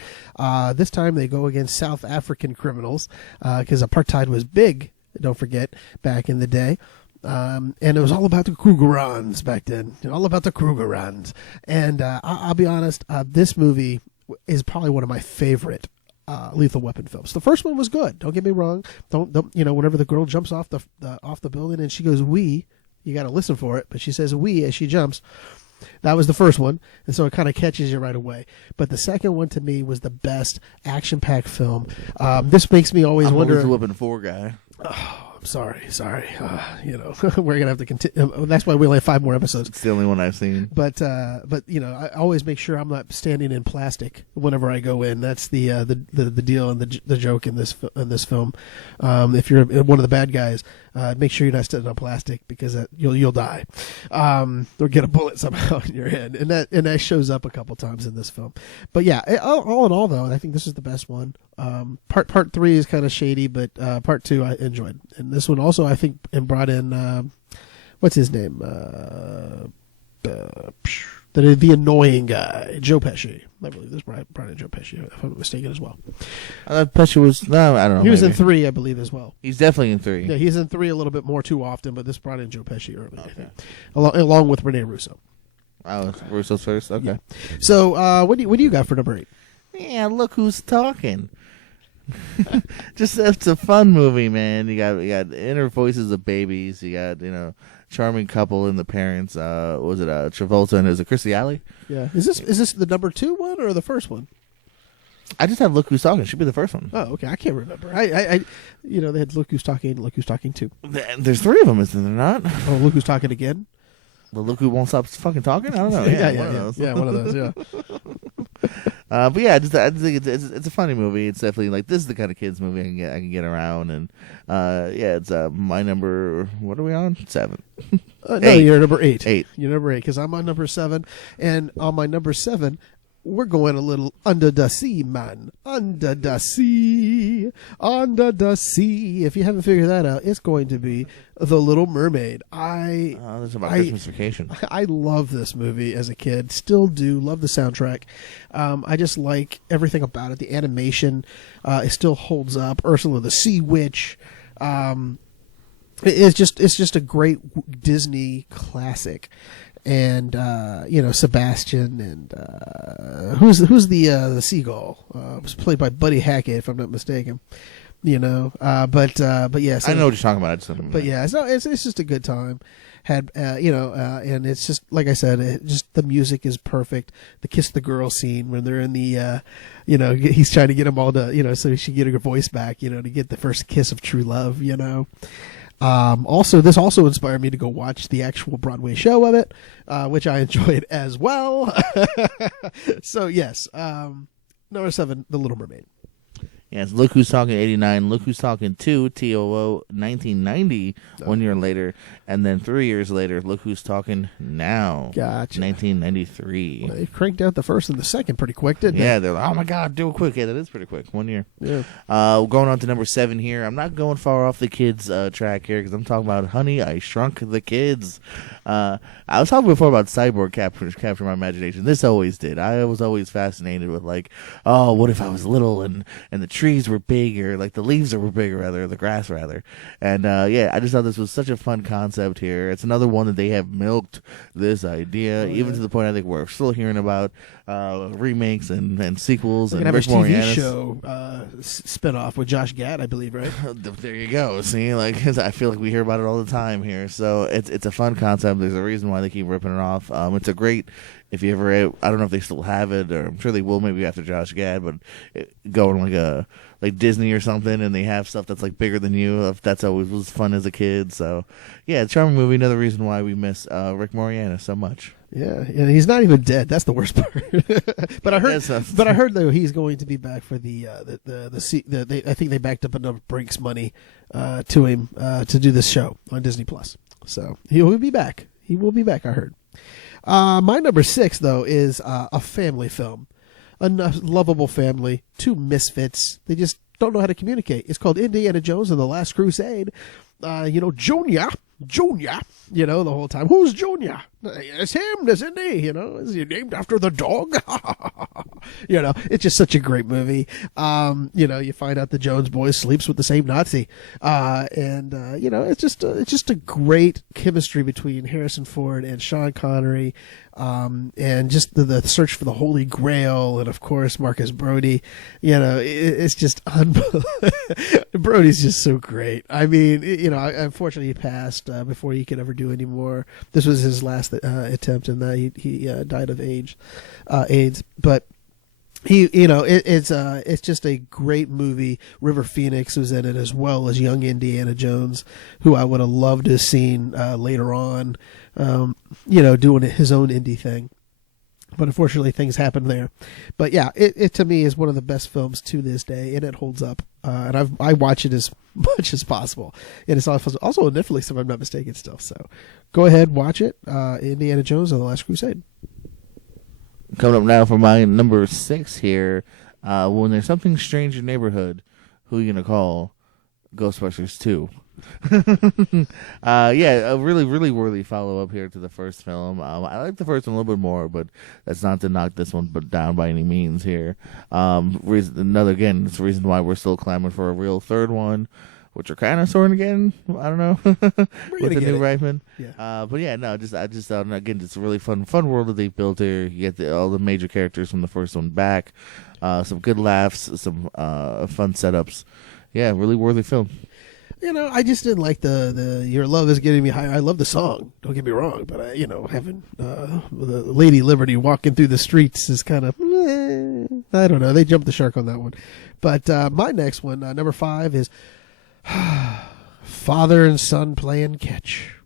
This time they go against South African criminals because apartheid was big, don't forget, back in the day. And it was all about the Krugerrands back then. All about the Krugerrands. And I'll be honest, this movie is probably one of my favorite Lethal Weapon films. The first one was good. Don't get me wrong. Don't whenever the girl jumps off the building and she goes, "We," you got to listen for it. But she says "we" as she jumps. That was the first one, and so it kind of catches you right away. But the second one to me was the best action-packed film. This makes me always wonder. I'm a Lethal Weapon 4 guy. Oh, I'm sorry. We're gonna have to continue. That's why we only have 5 more episodes. It's the only one I've seen. But I always make sure I'm not standing in plastic whenever I go in. That's the deal and the joke in this film. If you're one of the bad guys, make sure you're not standing on plastic because you'll die, or get a bullet somehow in your head, and that shows up a couple times in this film. But yeah, all in all though, I think this is the best one. Part 3 is kind of shady, but part 2 I enjoyed, and this one also I think brought in what's his name, the annoying guy, Joe Pesci. I believe this brought in Joe Pesci, if I'm not mistaken, as well. Pesci was I don't know. He was in 3, I believe, as well. He's definitely in 3. Yeah, he's in 3 a little bit more too often, but this brought in Joe Pesci early, I think, along with Rene Russo. Oh, Russo's first. Okay. Yeah. So, what do you got for number 8? Yeah, look who's talking. Just it's a fun movie, man. You got inner voices of babies. You got charming couple and the parents. Was it Travolta and is it Chrissy Alley? Yeah. Is this the number 2 one or the first one? I just have Look Who's Talking. It should be the first one. Oh, okay. I can't remember. I they had Look Who's Talking, Look Who's Talking 2. There's 3 of them, isn't there not? Oh, Look Who's Talking again. The Look Who Won't Stop Fucking Talking. I don't know. Yeah, one of those. Yeah, one of those. Yeah. But yeah, I just think it's a funny movie. It's definitely like this is the kind of kids movie I can get around, and yeah, it's my number. What are we on? 7. No, you're number 8. 8. You're number 8 because I'm on number 7, and on my number 7, we're going a little under the sea, man. Under the sea, under the sea. If you haven't figured that out, it's going to be The Little Mermaid. This is about Christmas Vacation. I love this movie as a kid. Still do. Love the soundtrack. I just like everything about it. The animation, it still holds up. Ursula the Sea Witch. It's just a great Disney classic. And Sebastian and who's the seagull? It was played by Buddy Hackett, if I'm not mistaken. But yeah, so, I know what you're talking about. But yeah, it's just a good time. And it's just like I said, just the music is perfect. The kiss the girl scene when they're in the, he's trying to get them all to, so she get her voice back, to get the first kiss of true love, This also inspired me to go watch the actual Broadway show of it, which I enjoyed as well. So yes, number 7, The Little Mermaid. Yes, Look Who's Talking 89, Look Who's Talking 2, TOO 1990, 1 year later, and then 3 years later, Look Who's Talking Now, Gotcha. 1993. Well, they cranked out the first and the second pretty quick, didn't they? Yeah, they're like, oh my God, do it quick. Yeah, that is pretty quick, 1 year. Yeah. Going on to number 7 here. I'm not going far off the kids track here because I'm talking about Honey, I Shrunk the Kids. I was talking before about Cyborg capture my imagination. This always did. I was always fascinated with like, oh, what if I was little and the trees were big, or like the leaves were bigger, rather, the grass rather. And yeah, I just thought this was such a fun concept here. It's another one that they have milked this idea, even to the point I think we're still hearing about remakes and sequels. We're and gonna have a Rick TV Moranis. show spinoff with Josh Gad, I believe, right? There you go. See, like I feel like we hear about it all the time here. So it's a fun concept. There's a reason why they keep ripping it off. It's a great. If you ever, I don't know if they still have it, or I'm sure they will maybe after Josh Gad, but going like Disney or something, and they have stuff that's like bigger than you. That's always was fun as a kid. So yeah, charming movie. Another reason why we miss Rick Moranis so much. Yeah, and he's not even dead. That's the worst part. But I heard though he's going to be back for I think they backed up enough Brinks money to him to do this show on Disney Plus. So he will be back. He will be back. I heard. My number 6 though is a family film, a lovable family, 2 misfits. They just don't know how to communicate. It's called Indiana Jones and the Last Crusade. Junior Junior, the whole time. Who's Junior? It's him, isn't he? Is he named after the dog? It's just such a great movie. You find out the Jones boy sleeps with the same Nazi. It's just a great chemistry between Harrison Ford and Sean Connery. And just the search for the Holy Grail, and of course Marcus Brody. It's just unbelievable. Brody's just so great. I mean, unfortunately he passed before he could ever do any more. This was his last attempt, and he died of AIDS. But it's just a great movie. River Phoenix was in it, as well as young Indiana Jones, who I would have loved to have seen later on, doing his own indie thing. But unfortunately, things happened there. But yeah, it to me is one of the best films to this day, and it holds up. And I watch it as much as possible. And it's also on Netflix, if I'm not mistaken, still. So go ahead, watch it. Indiana Jones and the Last Crusade. Coming up now for my number 6 here. When there's something strange in your neighborhood, who are you going to call? Ghostbusters 2. A really, really worthy follow-up here to the first film. I like the first one a little bit more, but that's not to knock this one down by any means here. It's the reason why we're still clamoring for a real third one, which are kind of sort of getting, I don't know, with the new Reitman. Yeah. Again, it's a really fun world that they've built here. You get all the major characters from the first one back, some good laughs, some fun setups. Yeah, really worthy film. I just didn't like the Your Love Is Getting Me Higher. I love the song, don't get me wrong, but having the Lady Liberty walking through the streets is kind of, I don't know. They jumped the shark on that one. But my next one, number 5, is Father and Son Playing Catch.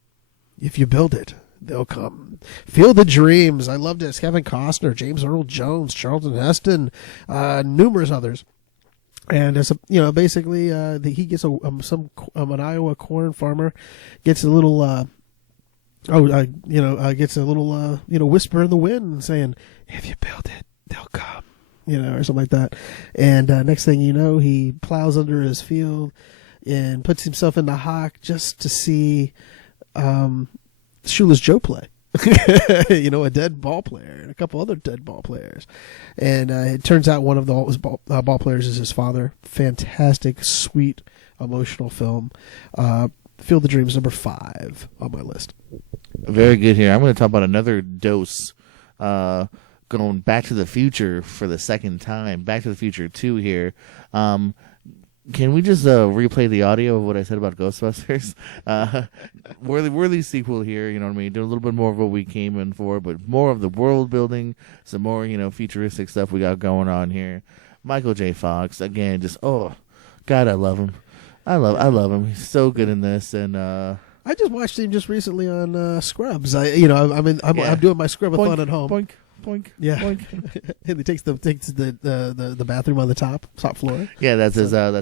If you build it, they'll come. Feel the Dreams. I loved it. It's Kevin Costner, James Earl Jones, Charlton Heston, numerous others. And basically, he gets an Iowa corn farmer gets a little, gets a little, whisper in the wind saying, "If you build it, they'll come," or something like that. And next thing you know, he plows under his field and puts himself in the hock just to see Shoeless Joe play. A dead ball player and a couple other dead ball players. And it turns out one of the ball players is his father. Fantastic, sweet, emotional film. Field of Dreams, number 5 on my list. Very good here. I'm going to talk about another dose. Going Back to the Future for the second time. Back to the Future 2 here. Can we just replay the audio of what I said about Ghostbusters? Worthy sequel here, you know what I mean? Do a little bit more of what we came in for, but more of the world building, some more, futuristic stuff we got going on here. Michael J. Fox, again, just, oh, God, I love him. I love him. He's so good in this, and I just watched him just recently on Scrubs. I'm doing my Scrub-a-thon at home. Boink. Boink. Yeah, boink. And he takes the bathroom on the top floor. Yeah, that's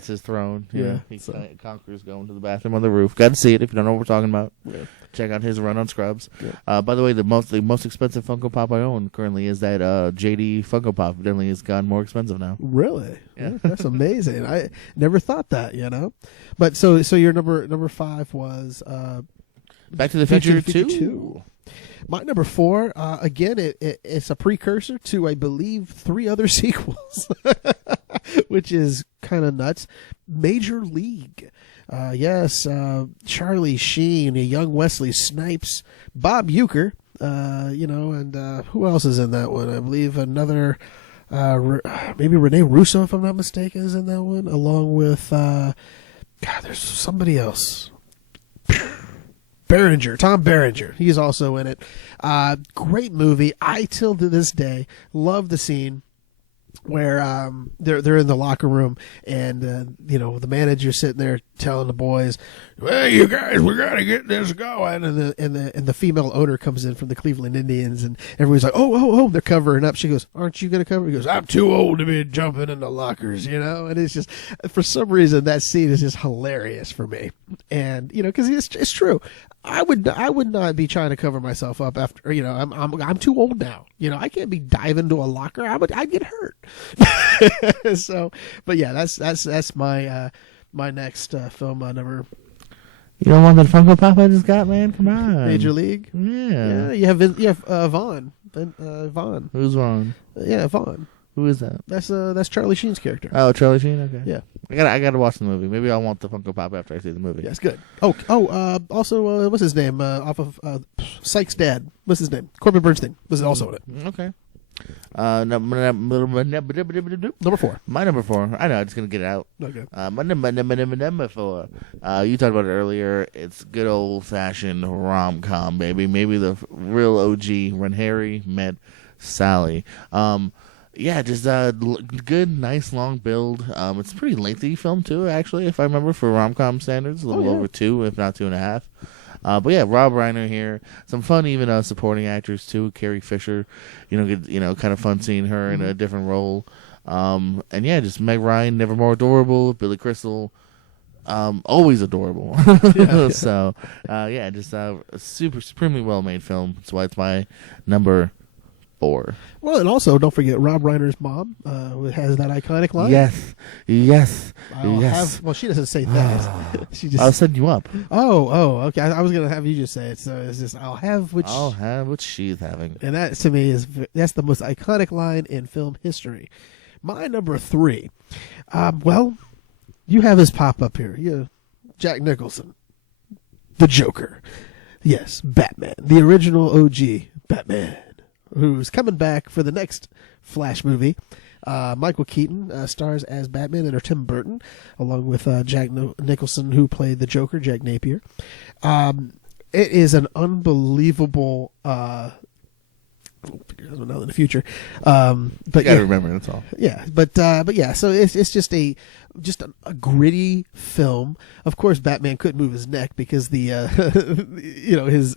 his throne. Yeah, he conquers going to the bathroom on the roof. Got to see it if you don't know what we're talking about. Yeah. Check out his run on Scrubs. Yeah. By the way, the most expensive Funko Pop I own currently is that JD Funko Pop. Evidently, has gotten more expensive now. Really? Yeah, that's amazing. I never thought that. But so your number 5 was Back to the Future 2. My number 4, again, it's a precursor to, I believe, 3 other sequels, which is kind of nuts. Major League. Yes, Charlie Sheen, a young Wesley Snipes, Bob Uecker, and who else is in that one? I believe another, maybe Rene Russo, if I'm not mistaken, is in that one, along with, there's somebody else. Tom Berenger. He's also in it. Great movie. I, till to this day, love the scene where they're in the locker room and the manager's sitting there telling the boys, "Well, you guys, we gotta get this going." And the female owner comes in from the Cleveland Indians, and everybody's like, "Oh!" They're covering up. She goes, "Aren't you gonna cover?" He goes, "I'm too old to be jumping in the lockers," And it's just, for some reason, that scene is just hilarious for me. And because it's true. I would not be trying to cover myself up after, I'm too old now. I can't be diving into a locker. I'd get hurt. So, but yeah, that's my my next film number. You don't want that Funko Pop I just got, man? Come on. Major League. Yeah. You have Vaughn. Vaughn. Who's Vaughn? Yeah, Vaughn. Who is that? That's Charlie Sheen's character. Oh, Charlie Sheen. Okay. Yeah. I gotta watch the movie. Maybe I'll want the Funko Pop after I see the movie. Yes, good. Also, what's his name? Off of Sykes' dad. What's his name? Corbin Bernstein was also in it. Okay. Number 4. My number 4. I know. I'm just gonna get it out. Okay. My number 4. You talked about it earlier. It's good old fashioned rom com, baby. Maybe the real OG when Harry met Sally. Yeah, just good, nice, long build. It's a pretty lengthy film too, actually, if I remember, for rom-com standards, a little over 2, if not 2.5. But yeah, Rob Reiner here. Some fun, even supporting actors too. Carrie Fisher, kind of fun seeing her in a different role. And yeah, just Meg Ryan, never more adorable. Billy Crystal, always adorable. So just a supremely well made film. That's why it's my number 4. Well, and also don't forget Rob Reiner's mom has that iconic line. Yes. Well, she doesn't say that. She just. I'll send you up. Oh, okay. I was gonna have you just say it. So it's just I'll have what she's having. And that to me that's the most iconic line in film history. My number 3. Well, you have his pop up here. Jack Nicholson, the Joker. Yes, Batman, the original OG Batman, who's coming back for the next Flash movie. Michael Keaton stars as Batman, and Tim Burton, along with Jack Nicholson, who played the Joker, Jack Napier. It is an unbelievable in the future. But you gotta remember, that's all. Yeah, but yeah, so it's just a gritty film. Of course, Batman couldn't move his neck because the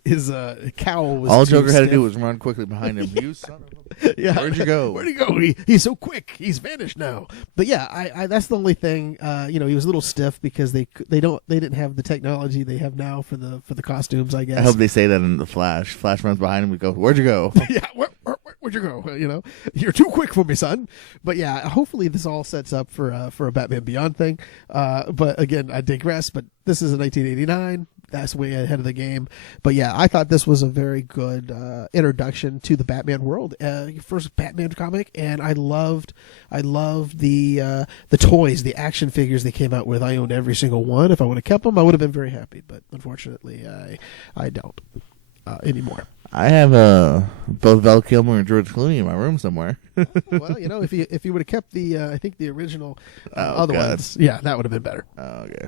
his cowl was all too Joker had to stiff. do was run quickly behind him. You son of a... Yeah. Where'd you go? Where'd he go? He's so quick. He's vanished now. But yeah, I that's the only thing. He was a little stiff because they didn't have the technology they have now for the costumes, I guess. I hope they say that in the Flash. Flash runs behind him. We go, where'd you go? Yeah, where'd you go? You're too quick for me, son. But yeah, hopefully this all sets up for a Batman Beyond thing. But again, I digress. But this is in 1989. That's way ahead of the game. But yeah, I thought this was a very good introduction to the Batman world. First Batman comic, and I loved the toys, the action figures they came out with. I owned every single one. If I would have kept them, I would have been very happy. But unfortunately, I don't anymore. I have both Val Kilmer and George Clooney in my room somewhere. Well, if you would have kept I think the original other ones, yeah, that would have been better. Oh, okay.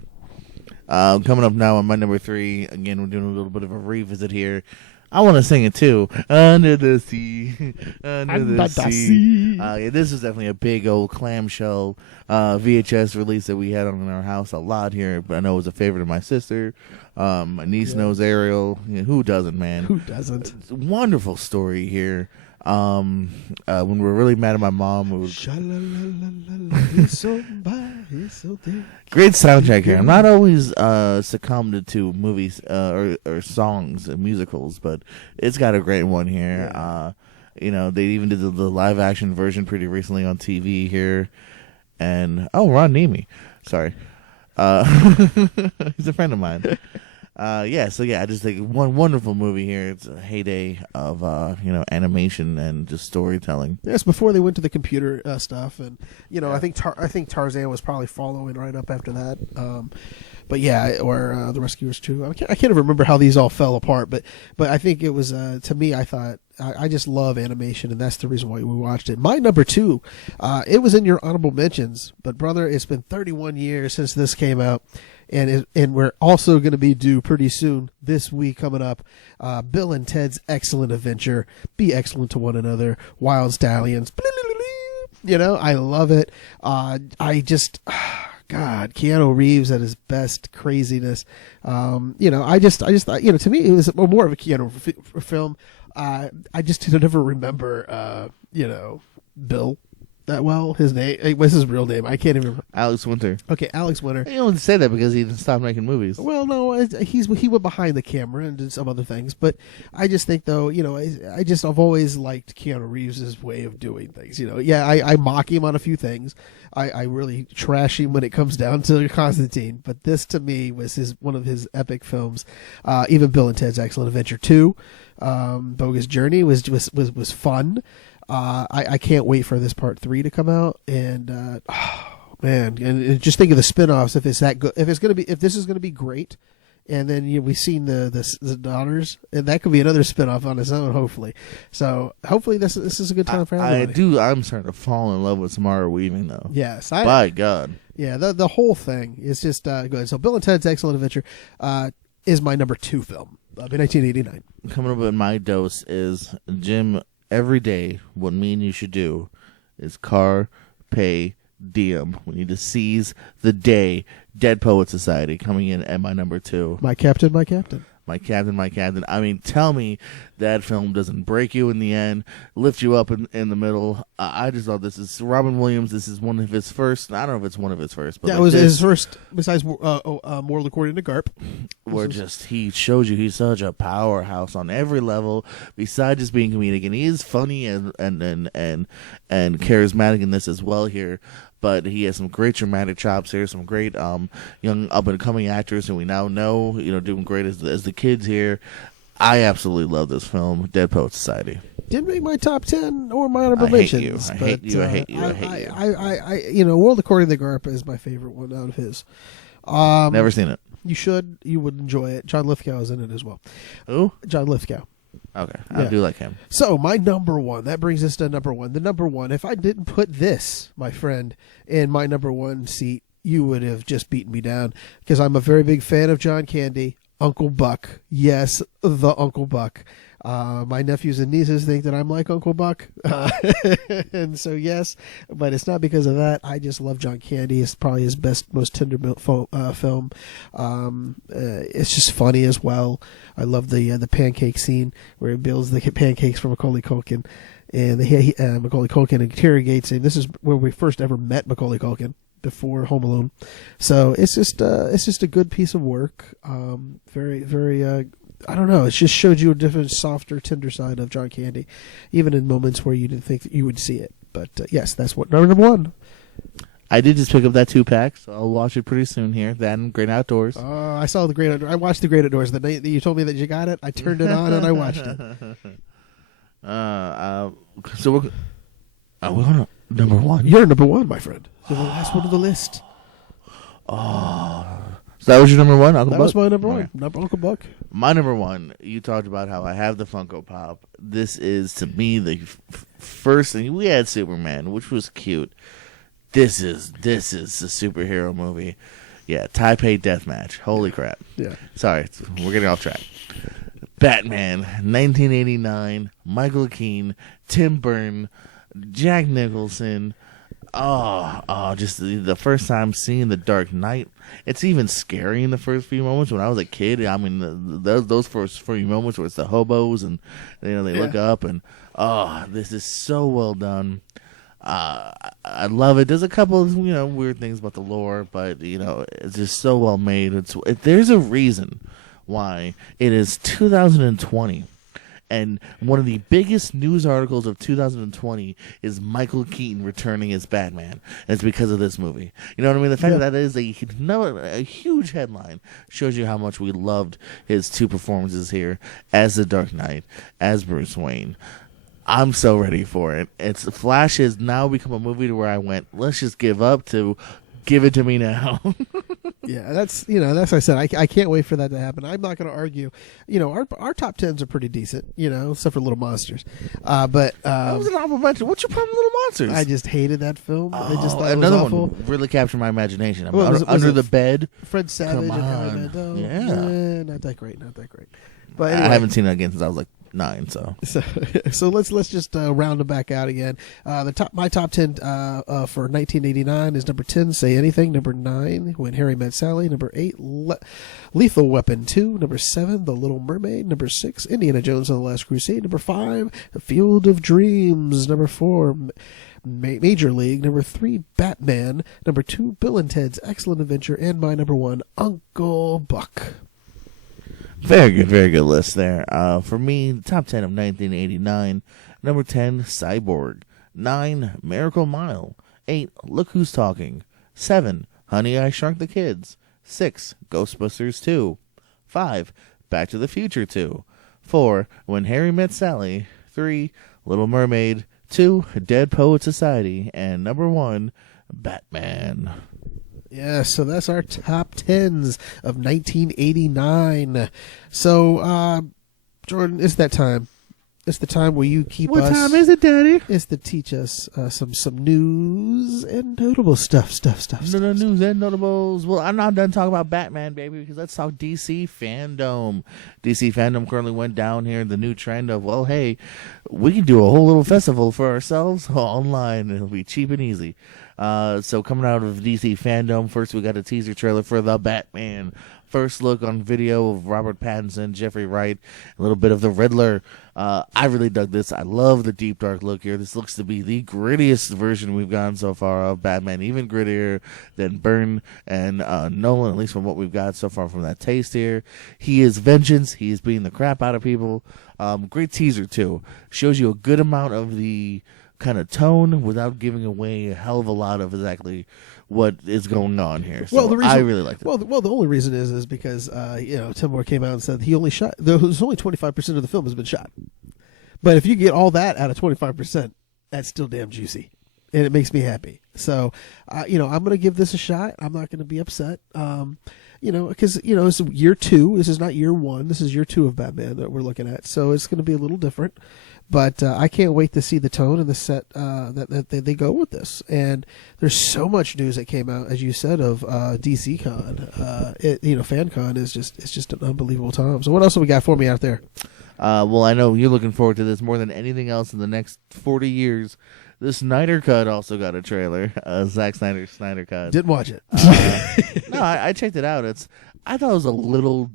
Coming up now on my number 3. Again, we're doing a little bit of a revisit here. I want to sing it too. Under the sea, under the sea. Yeah, this is definitely a big old clamshell VHS release that we had on in our house a lot here. But I know it was a favorite of my sister. My niece knows Ariel. Who doesn't, man? Who doesn't? It's a wonderful story here. When we were really mad at my mom, it was great soundtrack here. I'm not always succumbed to movies or songs and musicals, but it's got a great one here. Yeah. They even did the live action version pretty recently on TV here, and Ron Neame, sorry, he's a friend of mine. I just think one wonderful movie here. It's a heyday of animation and just storytelling. Yes, before they went to the computer stuff, and I think Tarzan was probably following right up after that. But yeah, or The Rescuers too. I can't even remember how these all fell apart, but I think it was to me. I thought I just love animation, and that's the reason why we watched it. My number 2, it was in your honorable mentions, but brother, it's been 31 years since this came out. And we're also going to be due pretty soon this week coming up. Bill and Ted's Excellent Adventure. Be excellent to one another. Wild Stallions. I love it. God, Keanu Reeves at his best craziness. I just thought, to me it was more of a Keanu film. I just never remember, Bill Well, his name. What's his real name? I can't even remember. Alex Winter. Okay, Alex Winter. You don't say that because he didn't stop making movies. Well, no, he went behind the camera and did some other things, but I just think though, I've always liked Keanu Reeves' way of doing things. I mock him on a few things. I really trash him when it comes down to Constantine, but this to me was one of his epic films. Even Bill and Ted's Excellent Adventure 2, Bogus Journey was fun. I can't wait for this part 3 to come out, and man, and just think of the spin-offs if it's that good. If this is gonna be great, and then we've seen the daughters, and that could be another spin-off on its own. Hopefully, this is a good time for everybody. I'm starting to fall in love with Samara Weaving though. Yes, by God. Yeah, the whole thing is just good. So Bill and Ted's Excellent Adventure is my number 2 film of 1989. Coming up in my dose is Jim. Every day, what me and you should do is carpe diem. We need to seize the day. Dead Poet Society coming in at my number 2. My captain, my captain. My captain, my captain. I mean, tell me that film doesn't break you in the end, lift you up in the middle. I just thought this is Robin Williams. This is one of his first. I don't know if it's one of his first, but yeah, it was his first. Besides, World According to Garp, where he shows you he's such a powerhouse on every level. Besides just being comedic, and he is funny and charismatic in this as well here. But he has some great dramatic chops here, some great young up-and-coming actors who we now know, doing great as the kids here. I absolutely love this film, Dead Poet Society. Didn't make my top 10 or my honorable mentions. I hate you. World According to Garp is my favorite one out of his. Never seen it. You should. You would enjoy it. John Lithgow is in it as well. Who? John Lithgow. Okay, I do like him. So my number 1, that brings us to number 1. The number 1, if I didn't put this, my friend, in my number 1 seat, you would have just beaten me down, because I'm a very big fan of John Candy, Uncle Buck. Yes, the Uncle Buck. My nephews and nieces think that I'm like Uncle Buck, and so yes, but it's not because of that. I just love John Candy. It's probably his best, most tender film. It's just funny as well. I love the pancake scene where he builds the pancakes for Macaulay Culkin, and Macaulay Culkin interrogates him. This is where we first ever met Macaulay Culkin, before Home Alone. So it's just a good piece of work. Very, very. I don't know. It just showed you a different, softer, tender side of John Candy, even in moments where you didn't think that you would see it. But yes, that's what number 1. I did just pick up that 2-pack, so I'll watch it pretty soon here. That and Great Outdoors. I saw the Great Outdoors. I watched the Great Outdoors the night that you told me that you got it. I turned it on and I watched it. So we're on number 1. You're number 1, my friend. You're the last one of the list. Oh. So that was your number 1, Uncle Buck? That was my number 1. Okay. Number Uncle Buck. My number 1, you talked about how I have the Funko Pop. This is, to me, the first thing. We had Superman, which was cute. This is a superhero movie. Yeah, Taipei Deathmatch. Holy crap. Yeah. Sorry, we're getting off track. Batman, 1989, Michael Keaton, Tim Burton, Jack Nicholson. Just the first time seeing The Dark Knight. It's even scary in the first few moments. When I was a kid, I mean, those first few moments where it's the hobos and they look up and this is so well done. I love it. There's a couple of weird things about the lore, but it's just so well made. There's a reason why it is 2020. And one of the biggest news articles of 2020 is Michael Keaton returning as Batman. And it's because of this movie. You know what I mean? The fact that is a huge headline shows you how much we loved his 2 performances here as the Dark Knight, as Bruce Wayne. I'm so ready for it. Flash has now become a movie to where I went, let's just give up to give it to me now. Yeah, that's what I said. I can't wait for that to happen. I'm not going to argue. Our top 10s are pretty decent, except for Little Monsters. But that was an honorable mention. What's your problem with Little Monsters? I just hated that film. I just thought another it was awful. one really captured my imagination. Was the bed. Fred Savage Come and Howie on. Mandel. Yeah. Not that great. But anyway. I haven't seen it again since I was like 9. So let's just round it back out again. My top 10 for 1989 is number 10, Say Anything. Number 9, When Harry Met Sally. Number 8, Lethal Weapon 2. Number 7, The Little Mermaid. Number 6, Indiana Jones and the Last Crusade. Number 5, The Field of Dreams. Number 4, Major League. Number 3, Batman. Number 2, Bill and Ted's Excellent Adventure. And my number 1, Uncle Buck. Very good list there. For me, the top 10 of 1989. Number 10, Cyborg. 9, Miracle Mile. 8, Look Who's Talking. 7, Honey, I Shrunk the Kids. 6, Ghostbusters 2. 5, Back to the Future 2. 4, When Harry Met Sally. 3, Little Mermaid. 2, Dead Poet Society. And number 1, Batman. Yeah, so that's our top 10s of 1989. So, Jordan, it's that time. It's the time where you keep us... What time is it, Daddy? It's to teach us some news and notable stuff. News and notables. Well, I'm not done talking about Batman, baby, because let's talk DC fandom. DC fandom currently went down here. The new trend of, well, hey, we can do a whole little festival for ourselves online, and it'll be cheap and easy. So coming out of DC fandom, first we got a teaser trailer for The Batman. First look on video of Robert Pattinson, Jeffrey Wright, a little bit of the Riddler. I really dug this. I love the deep, dark look here. This looks to be the grittiest version we've gotten so far of Batman, even grittier than Byrne and Nolan, at least from what we've got so far from that taste here. He is vengeance. He is beating the crap out of people. Great teaser, too. Shows you a good amount of the kind of tone without giving away a hell of a lot of exactly what is going on here. So I really liked it. Well, the only reason is because Tim Moore came out and said he only shot. There's only 25% of the film has been shot, but if you get all that out of 25%, that's still damn juicy, and it makes me happy. So, I'm going to give this a shot. I'm not going to be upset. Because it's year 2. This is not year 1. This is year 2 of Batman that we're looking at. So it's going to be a little different. But I can't wait to see the tone and the set that they go with this. And there's so much news that came out, as you said, of DC Con. FanCon is just an unbelievable time. So what else have we got for me out there? Well, I know you're looking forward to this more than anything else in the next 40 years. The Snyder Cut also got a trailer. Zack Snyder's Snyder Cut. Didn't watch it. No, I checked it out. I thought it was a little.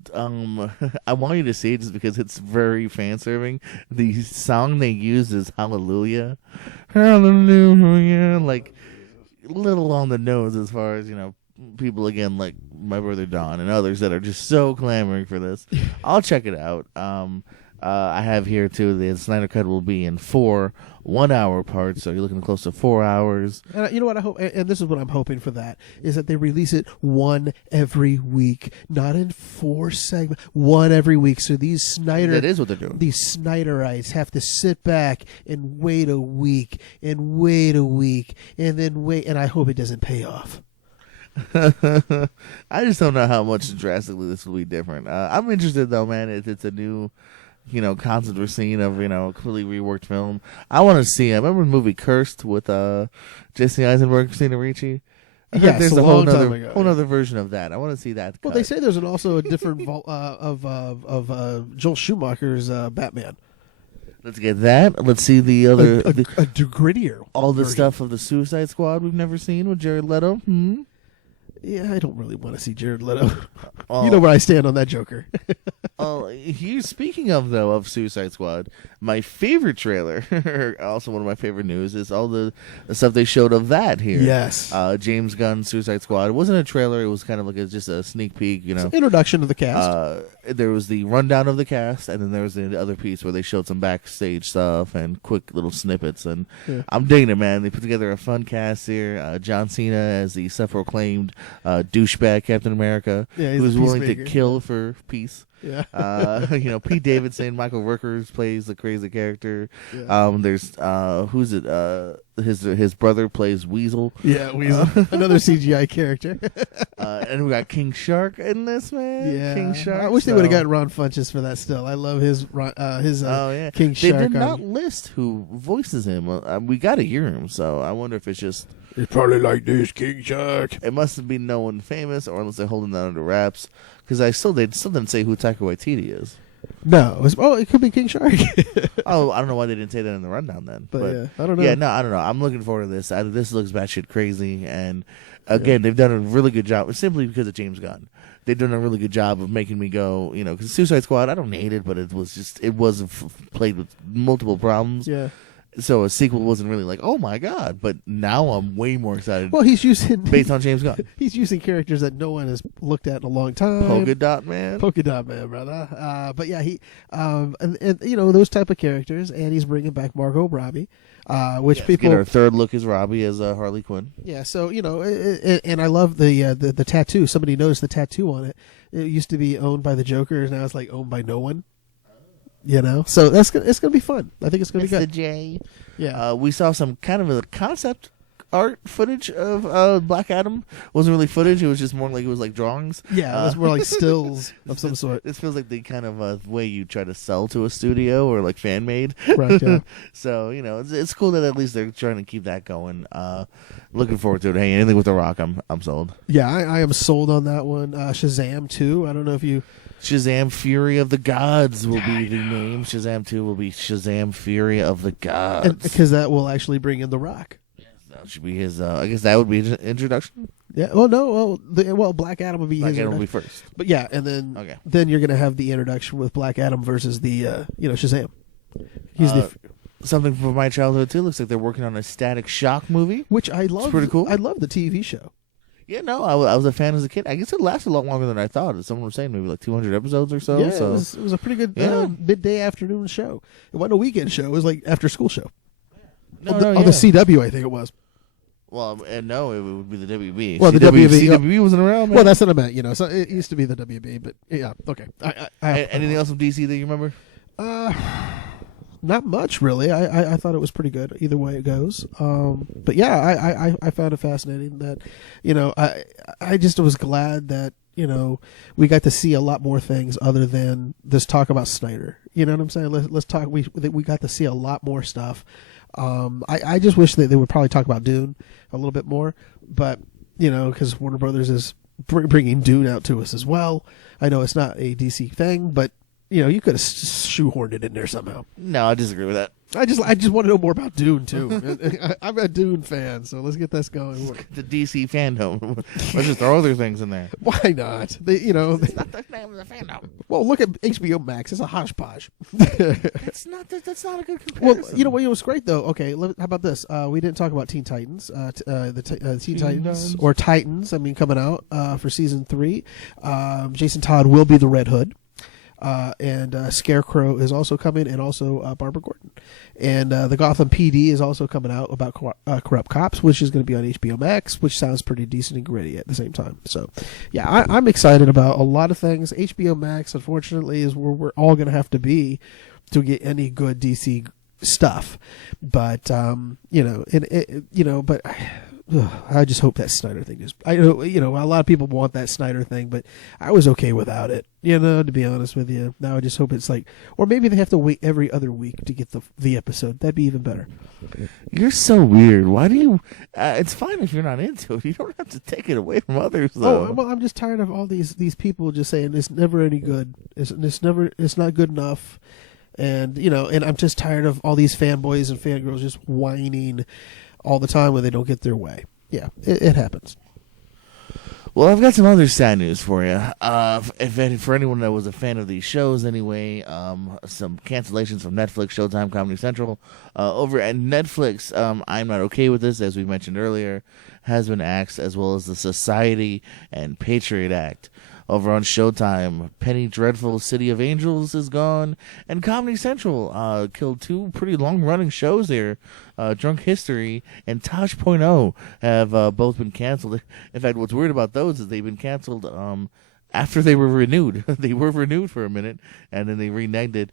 I want you to see it just because it's very fan serving. The song they used is Hallelujah, Hallelujah, like little on the nose as far as people again like my brother Don and others that are just so clamoring for this. I'll check it out. I have here too. The Snyder Cut will be in 4 1-hour parts, so you're looking close to 4 hours. And you know what I hope, and this is what I'm hoping for, that is that they release it one every week, not in 4 segments, one every week. So these That is what they're doing. These Snyderites have to sit back and wait a week and wait a week and then wait, and I hope it doesn't pay off. I just don't know how much drastically this will be different. I'm interested though, man. It's a new. Concept we're seeing of, completely reworked film. I want to see it. I remember the movie Cursed with Jesse Eisenberg, Christina Ricci. Yes, there's a whole other version of that. I want to see that. Well, they say there's also a different of Joel Schumacher's Batman. Let's get that. Let's see the other a grittier. All the stuff of the Suicide Squad we've never seen with Jared Leto. Yeah, I don't really want to see Jared Leto. You know where I stand on that Joker. Here, speaking of Suicide Squad, my favorite trailer, also one of my favorite news, is all the stuff they showed of that here. Yes. James Gunn's Suicide Squad. It wasn't a trailer. It was kind of like just a sneak peek, It's an introduction to the cast. There was the rundown of the cast, and then there was the other piece where they showed some backstage stuff and quick little snippets. And I'm digging it, man. They put together a fun cast here. John Cena as the self-proclaimed douchebag Captain America, who's willing to kill for peace. Yeah. Pete Davidson, Michael Rooker plays the crazy character. Yeah. There's who's it? His brother plays Weasel. Yeah, Weasel. Another CGI character. And we got King Shark in this, man. Yeah. King Shark. I wish they would have gotten Ron Funches for that still. I love his King Shark. They did not list who voices him. We got to hear him, so I wonder if it's just. It's probably like this, King Shark. It must be no one famous, or unless they're holding that under wraps. Because they still didn't say who Taika Waititi is. No. It could be King Shark. I don't know why they didn't say that in the rundown then. But yeah, I don't know. Yeah, no, I don't know. I'm looking forward to this. This looks batshit crazy. And again, they've done a really good job, simply because of James Gunn. They've done a really good job of making me go, because Suicide Squad, I don't hate it, but it was played with multiple problems. Yeah. So a sequel wasn't really like, oh my god, but now I'm way more excited. Well, he's using based on James Gunn. He's using characters that no one has looked at in a long time. Polka Dot Man, brother. But yeah, he and you know those type of characters, and he's bringing back Margot Robbie, which people get our third look as Robbie as Harley Quinn. Yeah, so you know, and I love the tattoo. Somebody noticed the tattoo on it. It used to be owned by the Joker, and now it's like owned by no one. You know, so it's gonna be fun. I think it's gonna be good. The J. Yeah, we saw some kind of a concept art footage of Black Adam. It wasn't really footage. It was just more like it was like drawings. Yeah, it was more like stills of some sort. This feels like the kind of way you try to sell to a studio or like fan made. Right. Yeah. So you know, it's cool that at least they're trying to keep that going. Looking forward to it. Hey, anything with The Rock, I'm sold. Yeah, I am sold on that one. Shazam 2. I don't know if you. Shazam Fury of the Gods will be the name. Shazam 2 will be Shazam Fury of the Gods. Because that will actually bring in The Rock. Yes, that should be his. I guess that would be his introduction. Yeah. Well, no. Well, Black Adam will be Black his. Adam will be first. But yeah, and then you're gonna have the introduction with Black Adam versus the Shazam. He's something from my childhood too. Looks like they're working on a Static Shock movie, which I love. It's pretty cool. I love the TV show. Yeah, no, I was a fan as a kid. I guess it lasted a lot longer than I thought. Someone was saying maybe like 200 episodes or so. Yeah, so. it was a pretty good midday afternoon show. It wasn't a weekend show. It was like after school show. No, on the CW, I think it was. Well, and no, it would be the WB. Well, the WB. CW wasn't around, man. Well, that's what I meant. You know, so it used to be the WB, but yeah, okay. Anything else from DC that you remember? Not much, really. I thought it was pretty good either way it goes. But yeah, I found it fascinating that, you know, I just was glad that, you know, we got to see a lot more things other than this talk about Snyder. You know what I'm saying? Let's talk. We got to see a lot more stuff. I just wish that they would probably talk about Dune a little bit more, but you know, because Warner Brothers is bringing Dune out to us as well. I know it's not a DC thing, but you know, you could have shoehorned it in there somehow. No, I disagree with that. I just want to know more about Dune too. I'm a Dune fan, so let's get this going. The DC fandom. Let's just throw other things in there. Why not? It's not the name of the fandom. Well, look at HBO Max. It's a hodgepodge. That's not a good comparison. Well, you know what? It was great though. Okay, how about this? We didn't talk about Teen Titans. Teen Titans or Titans. I mean, coming out for season 3. Jason Todd will be the Red Hood. And Scarecrow is also coming, and also Barbara Gordon. And the Gotham PD is also coming out about corrupt cops, which is going to be on HBO Max, which sounds pretty decent and gritty at the same time. So, yeah, I'm excited about a lot of things. HBO Max, unfortunately, is where we're all going to have to be to get any good DC stuff. But but I just hope that Snyder thing is. I know, you know, a lot of people want that Snyder thing, but I was okay without it. You know, to be honest with you. Now I just hope it's like, or maybe they have to wait every other week to get the episode. That'd be even better. You're so weird. Why do you? It's fine if you're not into it. You don't have to take it away from others, though. Oh, well, I'm just tired of all these people just saying it's never any good. It's not good enough. And you know, and I'm just tired of all these fanboys and fangirls just whining all the time when they don't get their way. Yeah, it happens. Well, I've got some other sad news for you. For anyone that was a fan of these shows anyway, some cancellations from Netflix, Showtime, Comedy Central. Over at Netflix, I'm Not Okay With This, as we mentioned earlier, has been axed, as well as the Society and Patriot Act. Over on Showtime, Penny Dreadful City of Angels is gone, and Comedy Central killed 2 pretty long-running shows there. Drunk History and Tosh.0 have both been canceled. In fact, what's weird about those is they've been canceled after they were renewed. They were renewed for a minute, and then they reneged it,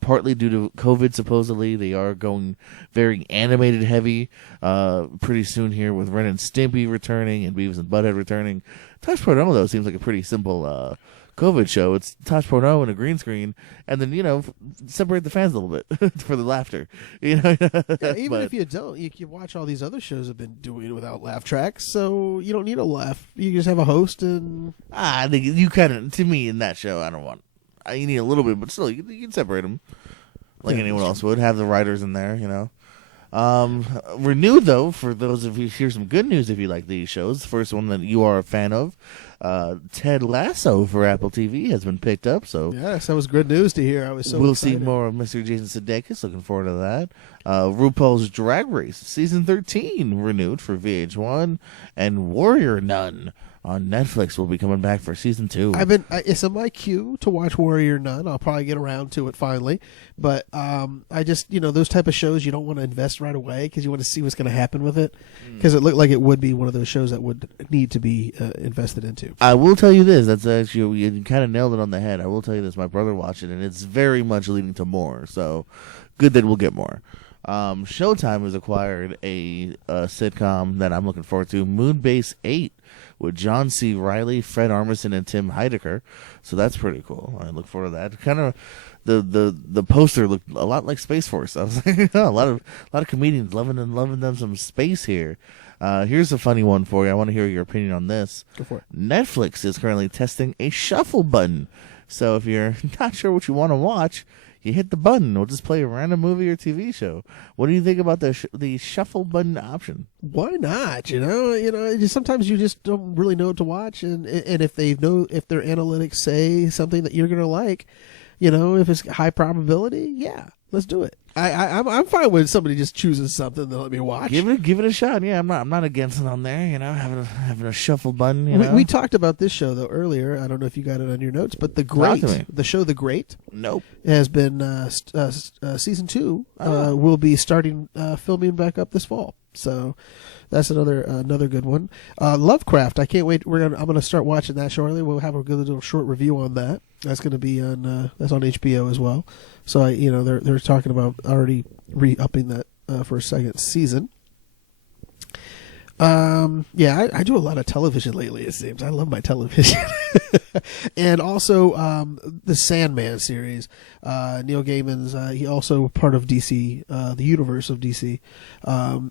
partly due to COVID, supposedly. They are going very animated heavy pretty soon here, with Ren and Stimpy returning and Beavis and Butthead returning. Tosh.0, though, seems like a pretty simple COVID show. It's Tosh.0 and a green screen, and then, you know, separate the fans a little bit for the laughter. You know? Yeah, even if you don't, you can watch all these other shows have been doing it without laugh tracks, so you don't need a laugh. You just have a host and... I think you kind of, to me, in that show, I don't want... You need a little bit, but still, you can separate them like anyone else would. Have the writers in there, you know. Renewed though, for those of you, here's some good news if you like these shows. The first one that you are a fan of, Ted Lasso for Apple TV has been picked up. So yes, that was good news to hear. I was so we'll excited. see more of Mr. Jason Sudeikis. Looking forward to that. RuPaul's Drag Race season 13 renewed for VH1, and Warrior Nun on Netflix will be coming back for season 2. It's in my queue to watch Warrior Nun. I'll probably get around to it finally, but I just those type of shows you don't want to invest right away because you want to see what's going to happen with it, because it looked like it would be one of those shows that would need to be invested into. I will tell you this. That's actually, you kind of nailed it on the head. I will tell you this. My brother watched it, and it's very much leading to more. So good that we'll get more. Showtime has acquired a sitcom that I'm looking forward to, Moonbase 8, with John C. Reilly, Fred Armisen, and Tim Heidecker. So that's pretty cool. I look forward to that. Kind of the poster looked a lot like Space Force. I was like, a lot of comedians loving them some space here. Here's a funny one for you. I want to hear your opinion on this. Go for it. Netflix is currently testing a shuffle button. So if you're not sure what you want to watch, you hit the button. It'll just play a random movie or TV show. What do you think about the shuffle button option? Why not? Just sometimes you just don't really know what to watch, and if their analytics say something that you're gonna like, if it's high probability, yeah, let's do it. I'm fine with somebody just choosing something to let me watch. Give it a shot. Yeah, I'm not against it on there. Having a shuffle button. We talked about this show though earlier. I don't know if you got it on your notes, but the show The Great. Nope. Has been season 2 will be starting filming back up this fall. So that's another good one. Lovecraft. I can't wait. I'm gonna start watching that shortly. We'll have a good little short review on that. That's gonna be on HBO as well. So they're talking about already re-upping that for a second season. I do a lot of television lately, it seems. I love my television. And also the Sandman series. Neil Gaiman's, he also part of DC, the universe of DC,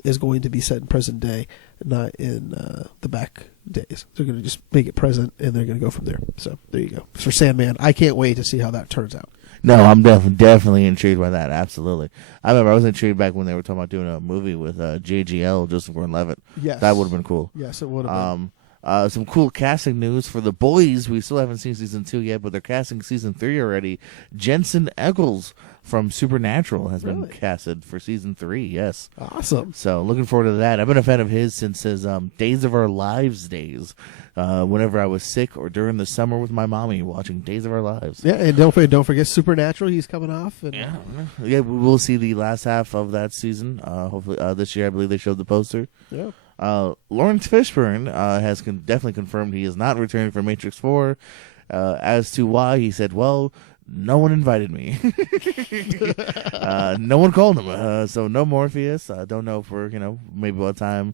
is going to be set in present day, not in the back days. They're going to just make it present, and they're going to go from there. So there you go. For Sandman, I can't wait to see how that turns out. No, I'm definitely intrigued by that. Absolutely. I remember I was intrigued back when they were talking about doing a movie with JGL, Joseph Gordon-Levitt. Yes. That would have been cool. Yes, it would have been. Some cool casting news for The Boys. We still haven't seen season 2 yet, but they're casting season 3 already. Jensen Ackles from Supernatural has been casted for season 3. Yes. Awesome. So looking forward to that. I've been a fan of his since his Days of Our Lives days. Whenever I was sick or during the summer with my mommy watching Days of Our Lives. Yeah, and don't forget Supernatural. He's coming off. And yeah, we will see the last half of that season. Hopefully this year. I believe they showed the poster. Yeah. Lawrence Fishburne has definitely confirmed he is not returning for Matrix 4. As to why, he said, well, no one invited me. No one called him. So no Morpheus. I don't know if we're, maybe by the time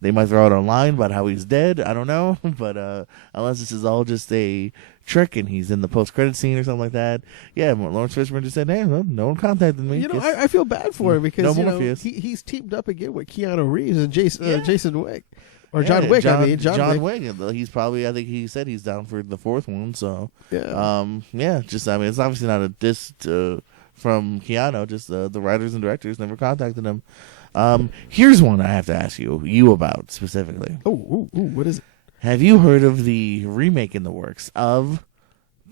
they might throw it online about how he's dead. I don't know. But unless this is all just a trick and he's in the post-credit scene or something like that. Yeah, Lawrence Fishburne just said, hey, well, no one contacted me. I feel bad for him because Morpheus. He's teamed up again with Keanu Reeves and Jason Wick. Or John Wick, John Wick. He's probably, I think he said he's down for the 4th one. So, yeah. It's obviously not a diss from Keanu. Just the writers and directors never contacted him. Here's one I have to ask you about specifically. Oh, what is it? Have you heard of the remake in the works of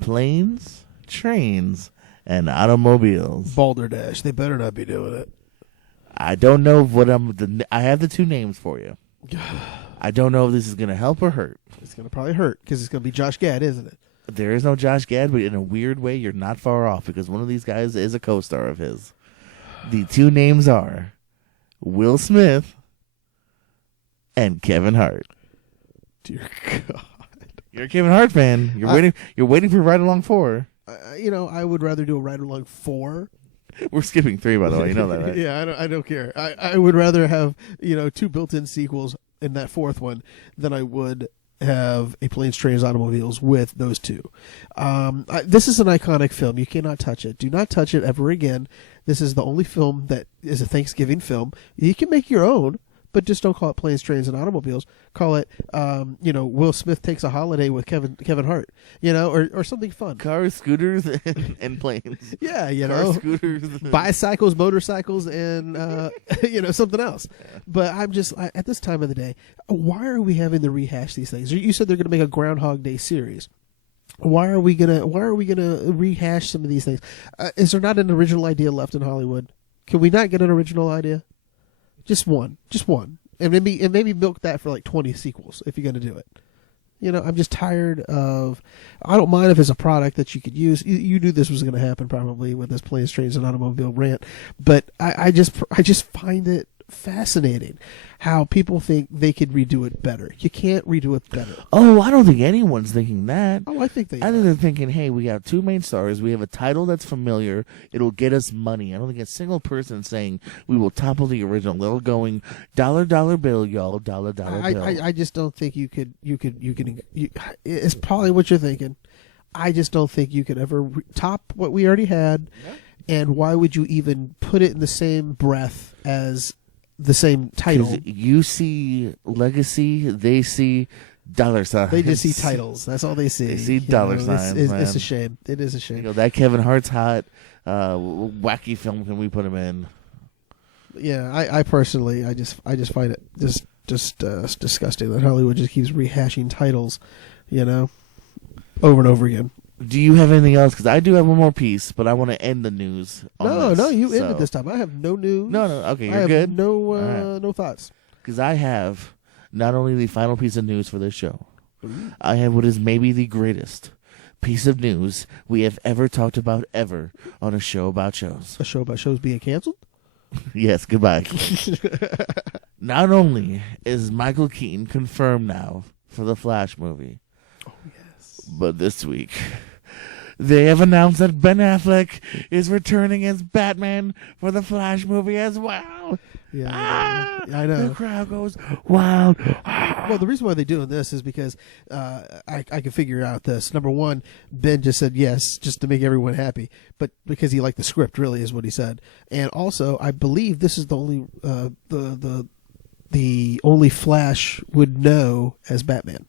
Planes, Trains, and Automobiles? Balderdash. They better not be doing it. I don't know I have the 2 names for you. I don't know if this is going to help or hurt. It's going to probably hurt because it's going to be Josh Gad, isn't it? There is no Josh Gad, but in a weird way, you're not far off because one of these guys is a co-star of his. The 2 names are Will Smith and Kevin Hart. Dear God. You're a Kevin Hart fan. You're waiting for Ride Along 4. I would rather do a Ride Along 4. We're skipping 3, by the way. You know that, right? Yeah, I don't care. I would rather have 2 built-in sequels in that 4th one than I would have a Planes, Trains, Automobiles with those 2. This is an iconic film. You cannot touch it. Do not touch it ever again. This is the only film that is a Thanksgiving film. You can make your own, but just don't call it Planes, Trains, and Automobiles. Call it, Will Smith takes a holiday with Kevin Hart, or something fun. Cars, scooters, and planes. Yeah, Cars, scooters, bicycles, motorcycles, and something else. Yeah. But I'm just at this time of the day, why are we having to rehash these things? You said they're going to make a Groundhog Day series. Why are we gonna rehash some of these things? Is there not an original idea left in Hollywood? Can we not get an original idea? Just one, and maybe milk that for like 20 sequels if you're gonna do it. I'm just tired of. I don't mind if it's a product that you could use. You knew this was going to happen probably with this Planes, Trains, and Automobile rant, but I just find it fascinating how people think they could redo it better. You can't redo it better. Oh, I don't think anyone's thinking that. Oh, I think they. I think they're thinking, hey, we have two main stars. We have a title that's familiar. It'll get us money. I don't think a single person is saying we will topple the original. They're going dollar bill, y'all, dollar bill. I just don't think you could. It's probably what you're thinking. I just don't think you could ever top what we already had. Yeah. And why would you even put it in the same breath as the same title? You see legacy, they see dollar signs. They just see titles. That's all they see. They see dollar signs. It's a shame. It is a shame. That Kevin Hart's hot. Wacky film can we put him in? Yeah, I personally, I just find it just disgusting that Hollywood just keeps rehashing titles, over and over again. Do you have anything else? Because I do have one more piece, but I want to end the news. No, you ended this time. I have no news. No, okay, you're good. No thoughts. Because I have not only the final piece of news for this show, I have what is maybe the greatest piece of news we have ever talked about ever on a show about shows. A show about shows being canceled? Yes, goodbye. Not only is Michael Keaton confirmed now for the Flash movie, but this week they have announced that Ben Affleck is returning as Batman for the Flash movie as well. Yeah, I know. The crowd goes wild. Well, the reason why they're doing this is because I can figure out this. Number one, Ben just said yes, just to make everyone happy, but because he liked the script, really, is what he said. And also, I believe this is the only the only Flash would know as Batman.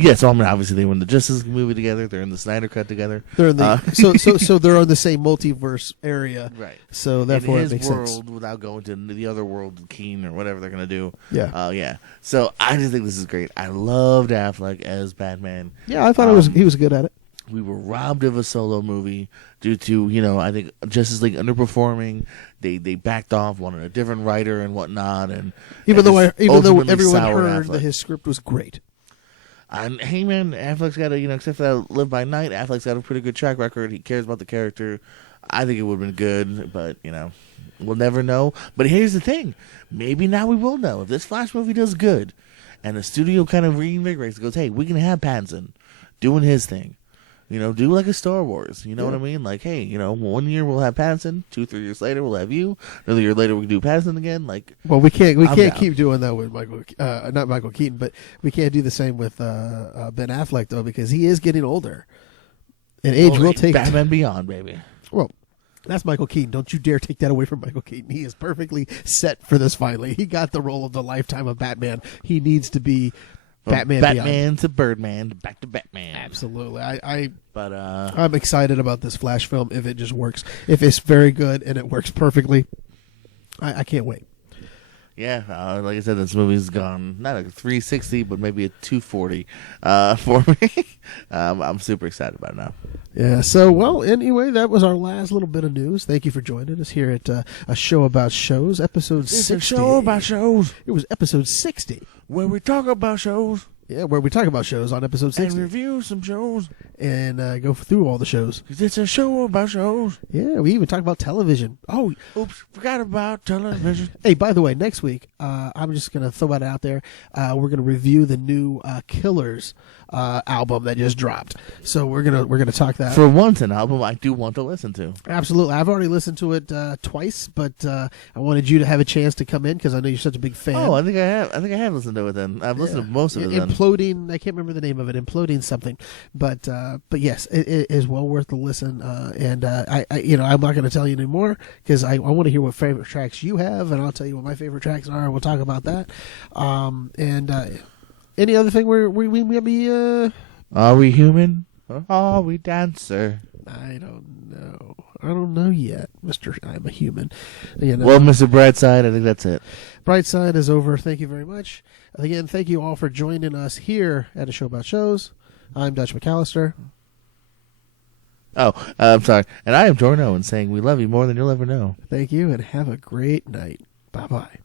Yes, obviously they were in the Justice League movie together. They're in the Snyder Cut together. They're in the so they're on the same multiverse area, right? So therefore, in his it makes world, sense. Without going to the other world, Keen or whatever they're gonna do. Yeah, yeah. So I just think this is great. I loved Affleck as Batman. Yeah, I thought he was good at it. We were robbed of a solo movie due to I think Justice League underperforming. They backed off, wanted a different writer and whatnot, and even though everyone heard Affleck. that his script was great. And hey man, Affleck's got a except for that Live by Night, Affleck's got a pretty good track record. He cares about the character. I think it would have been good, but we'll never know. But here's the thing: maybe now we will know if this Flash movie does good, and the studio kind of reinvigorates. It goes, hey, we can have Pattinson doing his thing. Do like a Star Wars. You know what I mean? Like, hey, 1 year we'll have Pattinson, 2-3 years later we'll have you. Another year later we can do Pattinson again. Like, well, we can't keep doing that with not Michael Keaton, but we can't do the same with Ben Affleck though, because he is getting older, and age will take Batman Beyond, baby. Well, that's Michael Keaton. Don't you dare take that away from Michael Keaton. He is perfectly set for this. Finally, he got the role of the lifetime of Batman. He needs to be. Batman to Birdman, back to Batman. Absolutely. I'm excited about this Flash film if it just works. If it's very good and it works perfectly, I can't wait. Yeah, like I said, this movie's gone not a 360, but maybe a 240 for me. I'm super excited about it now. Yeah, so, well, anyway, that was our last little bit of news. Thank you for joining us here at A Show About Shows, episode 60. It's a show about shows. It was episode 60. Where we talk about shows. Yeah, where we talk about shows on episode 60. And review some shows. And go through all the shows. It's a show about shows. Yeah, we even talk about television. Oh, oops, forgot about television. Hey, by the way, next week, I'm just going to throw it out there. We're going to review the new Killers album that just dropped. So we're gonna talk that. For once, an album I do want to listen to. Absolutely. I've already listened to it twice, but I wanted you to have a chance to come in because I know you're such a big fan. Oh, I think I have listened to it then. I've listened to most of it then. Imploding, I can't remember the name of it, Imploding something. But but yes, it is well worth the listen. And I'm not going to tell you anymore because I want to hear what favorite tracks you have, and I'll tell you what my favorite tracks are. We'll talk about that. Any other thing we maybe Are we human or are we dancer? I don't know. I don't know yet, Mr. I'm a human. Well, Mr. Brightside, I think that's it. Brightside is over. Thank you very much. Again, thank you all for joining us here at A Show About Shows. I'm Dutch McAllister. Oh, I'm sorry. And I am Jordan Owen saying we love you more than you'll ever know. Thank you, and have a great night. Bye-bye.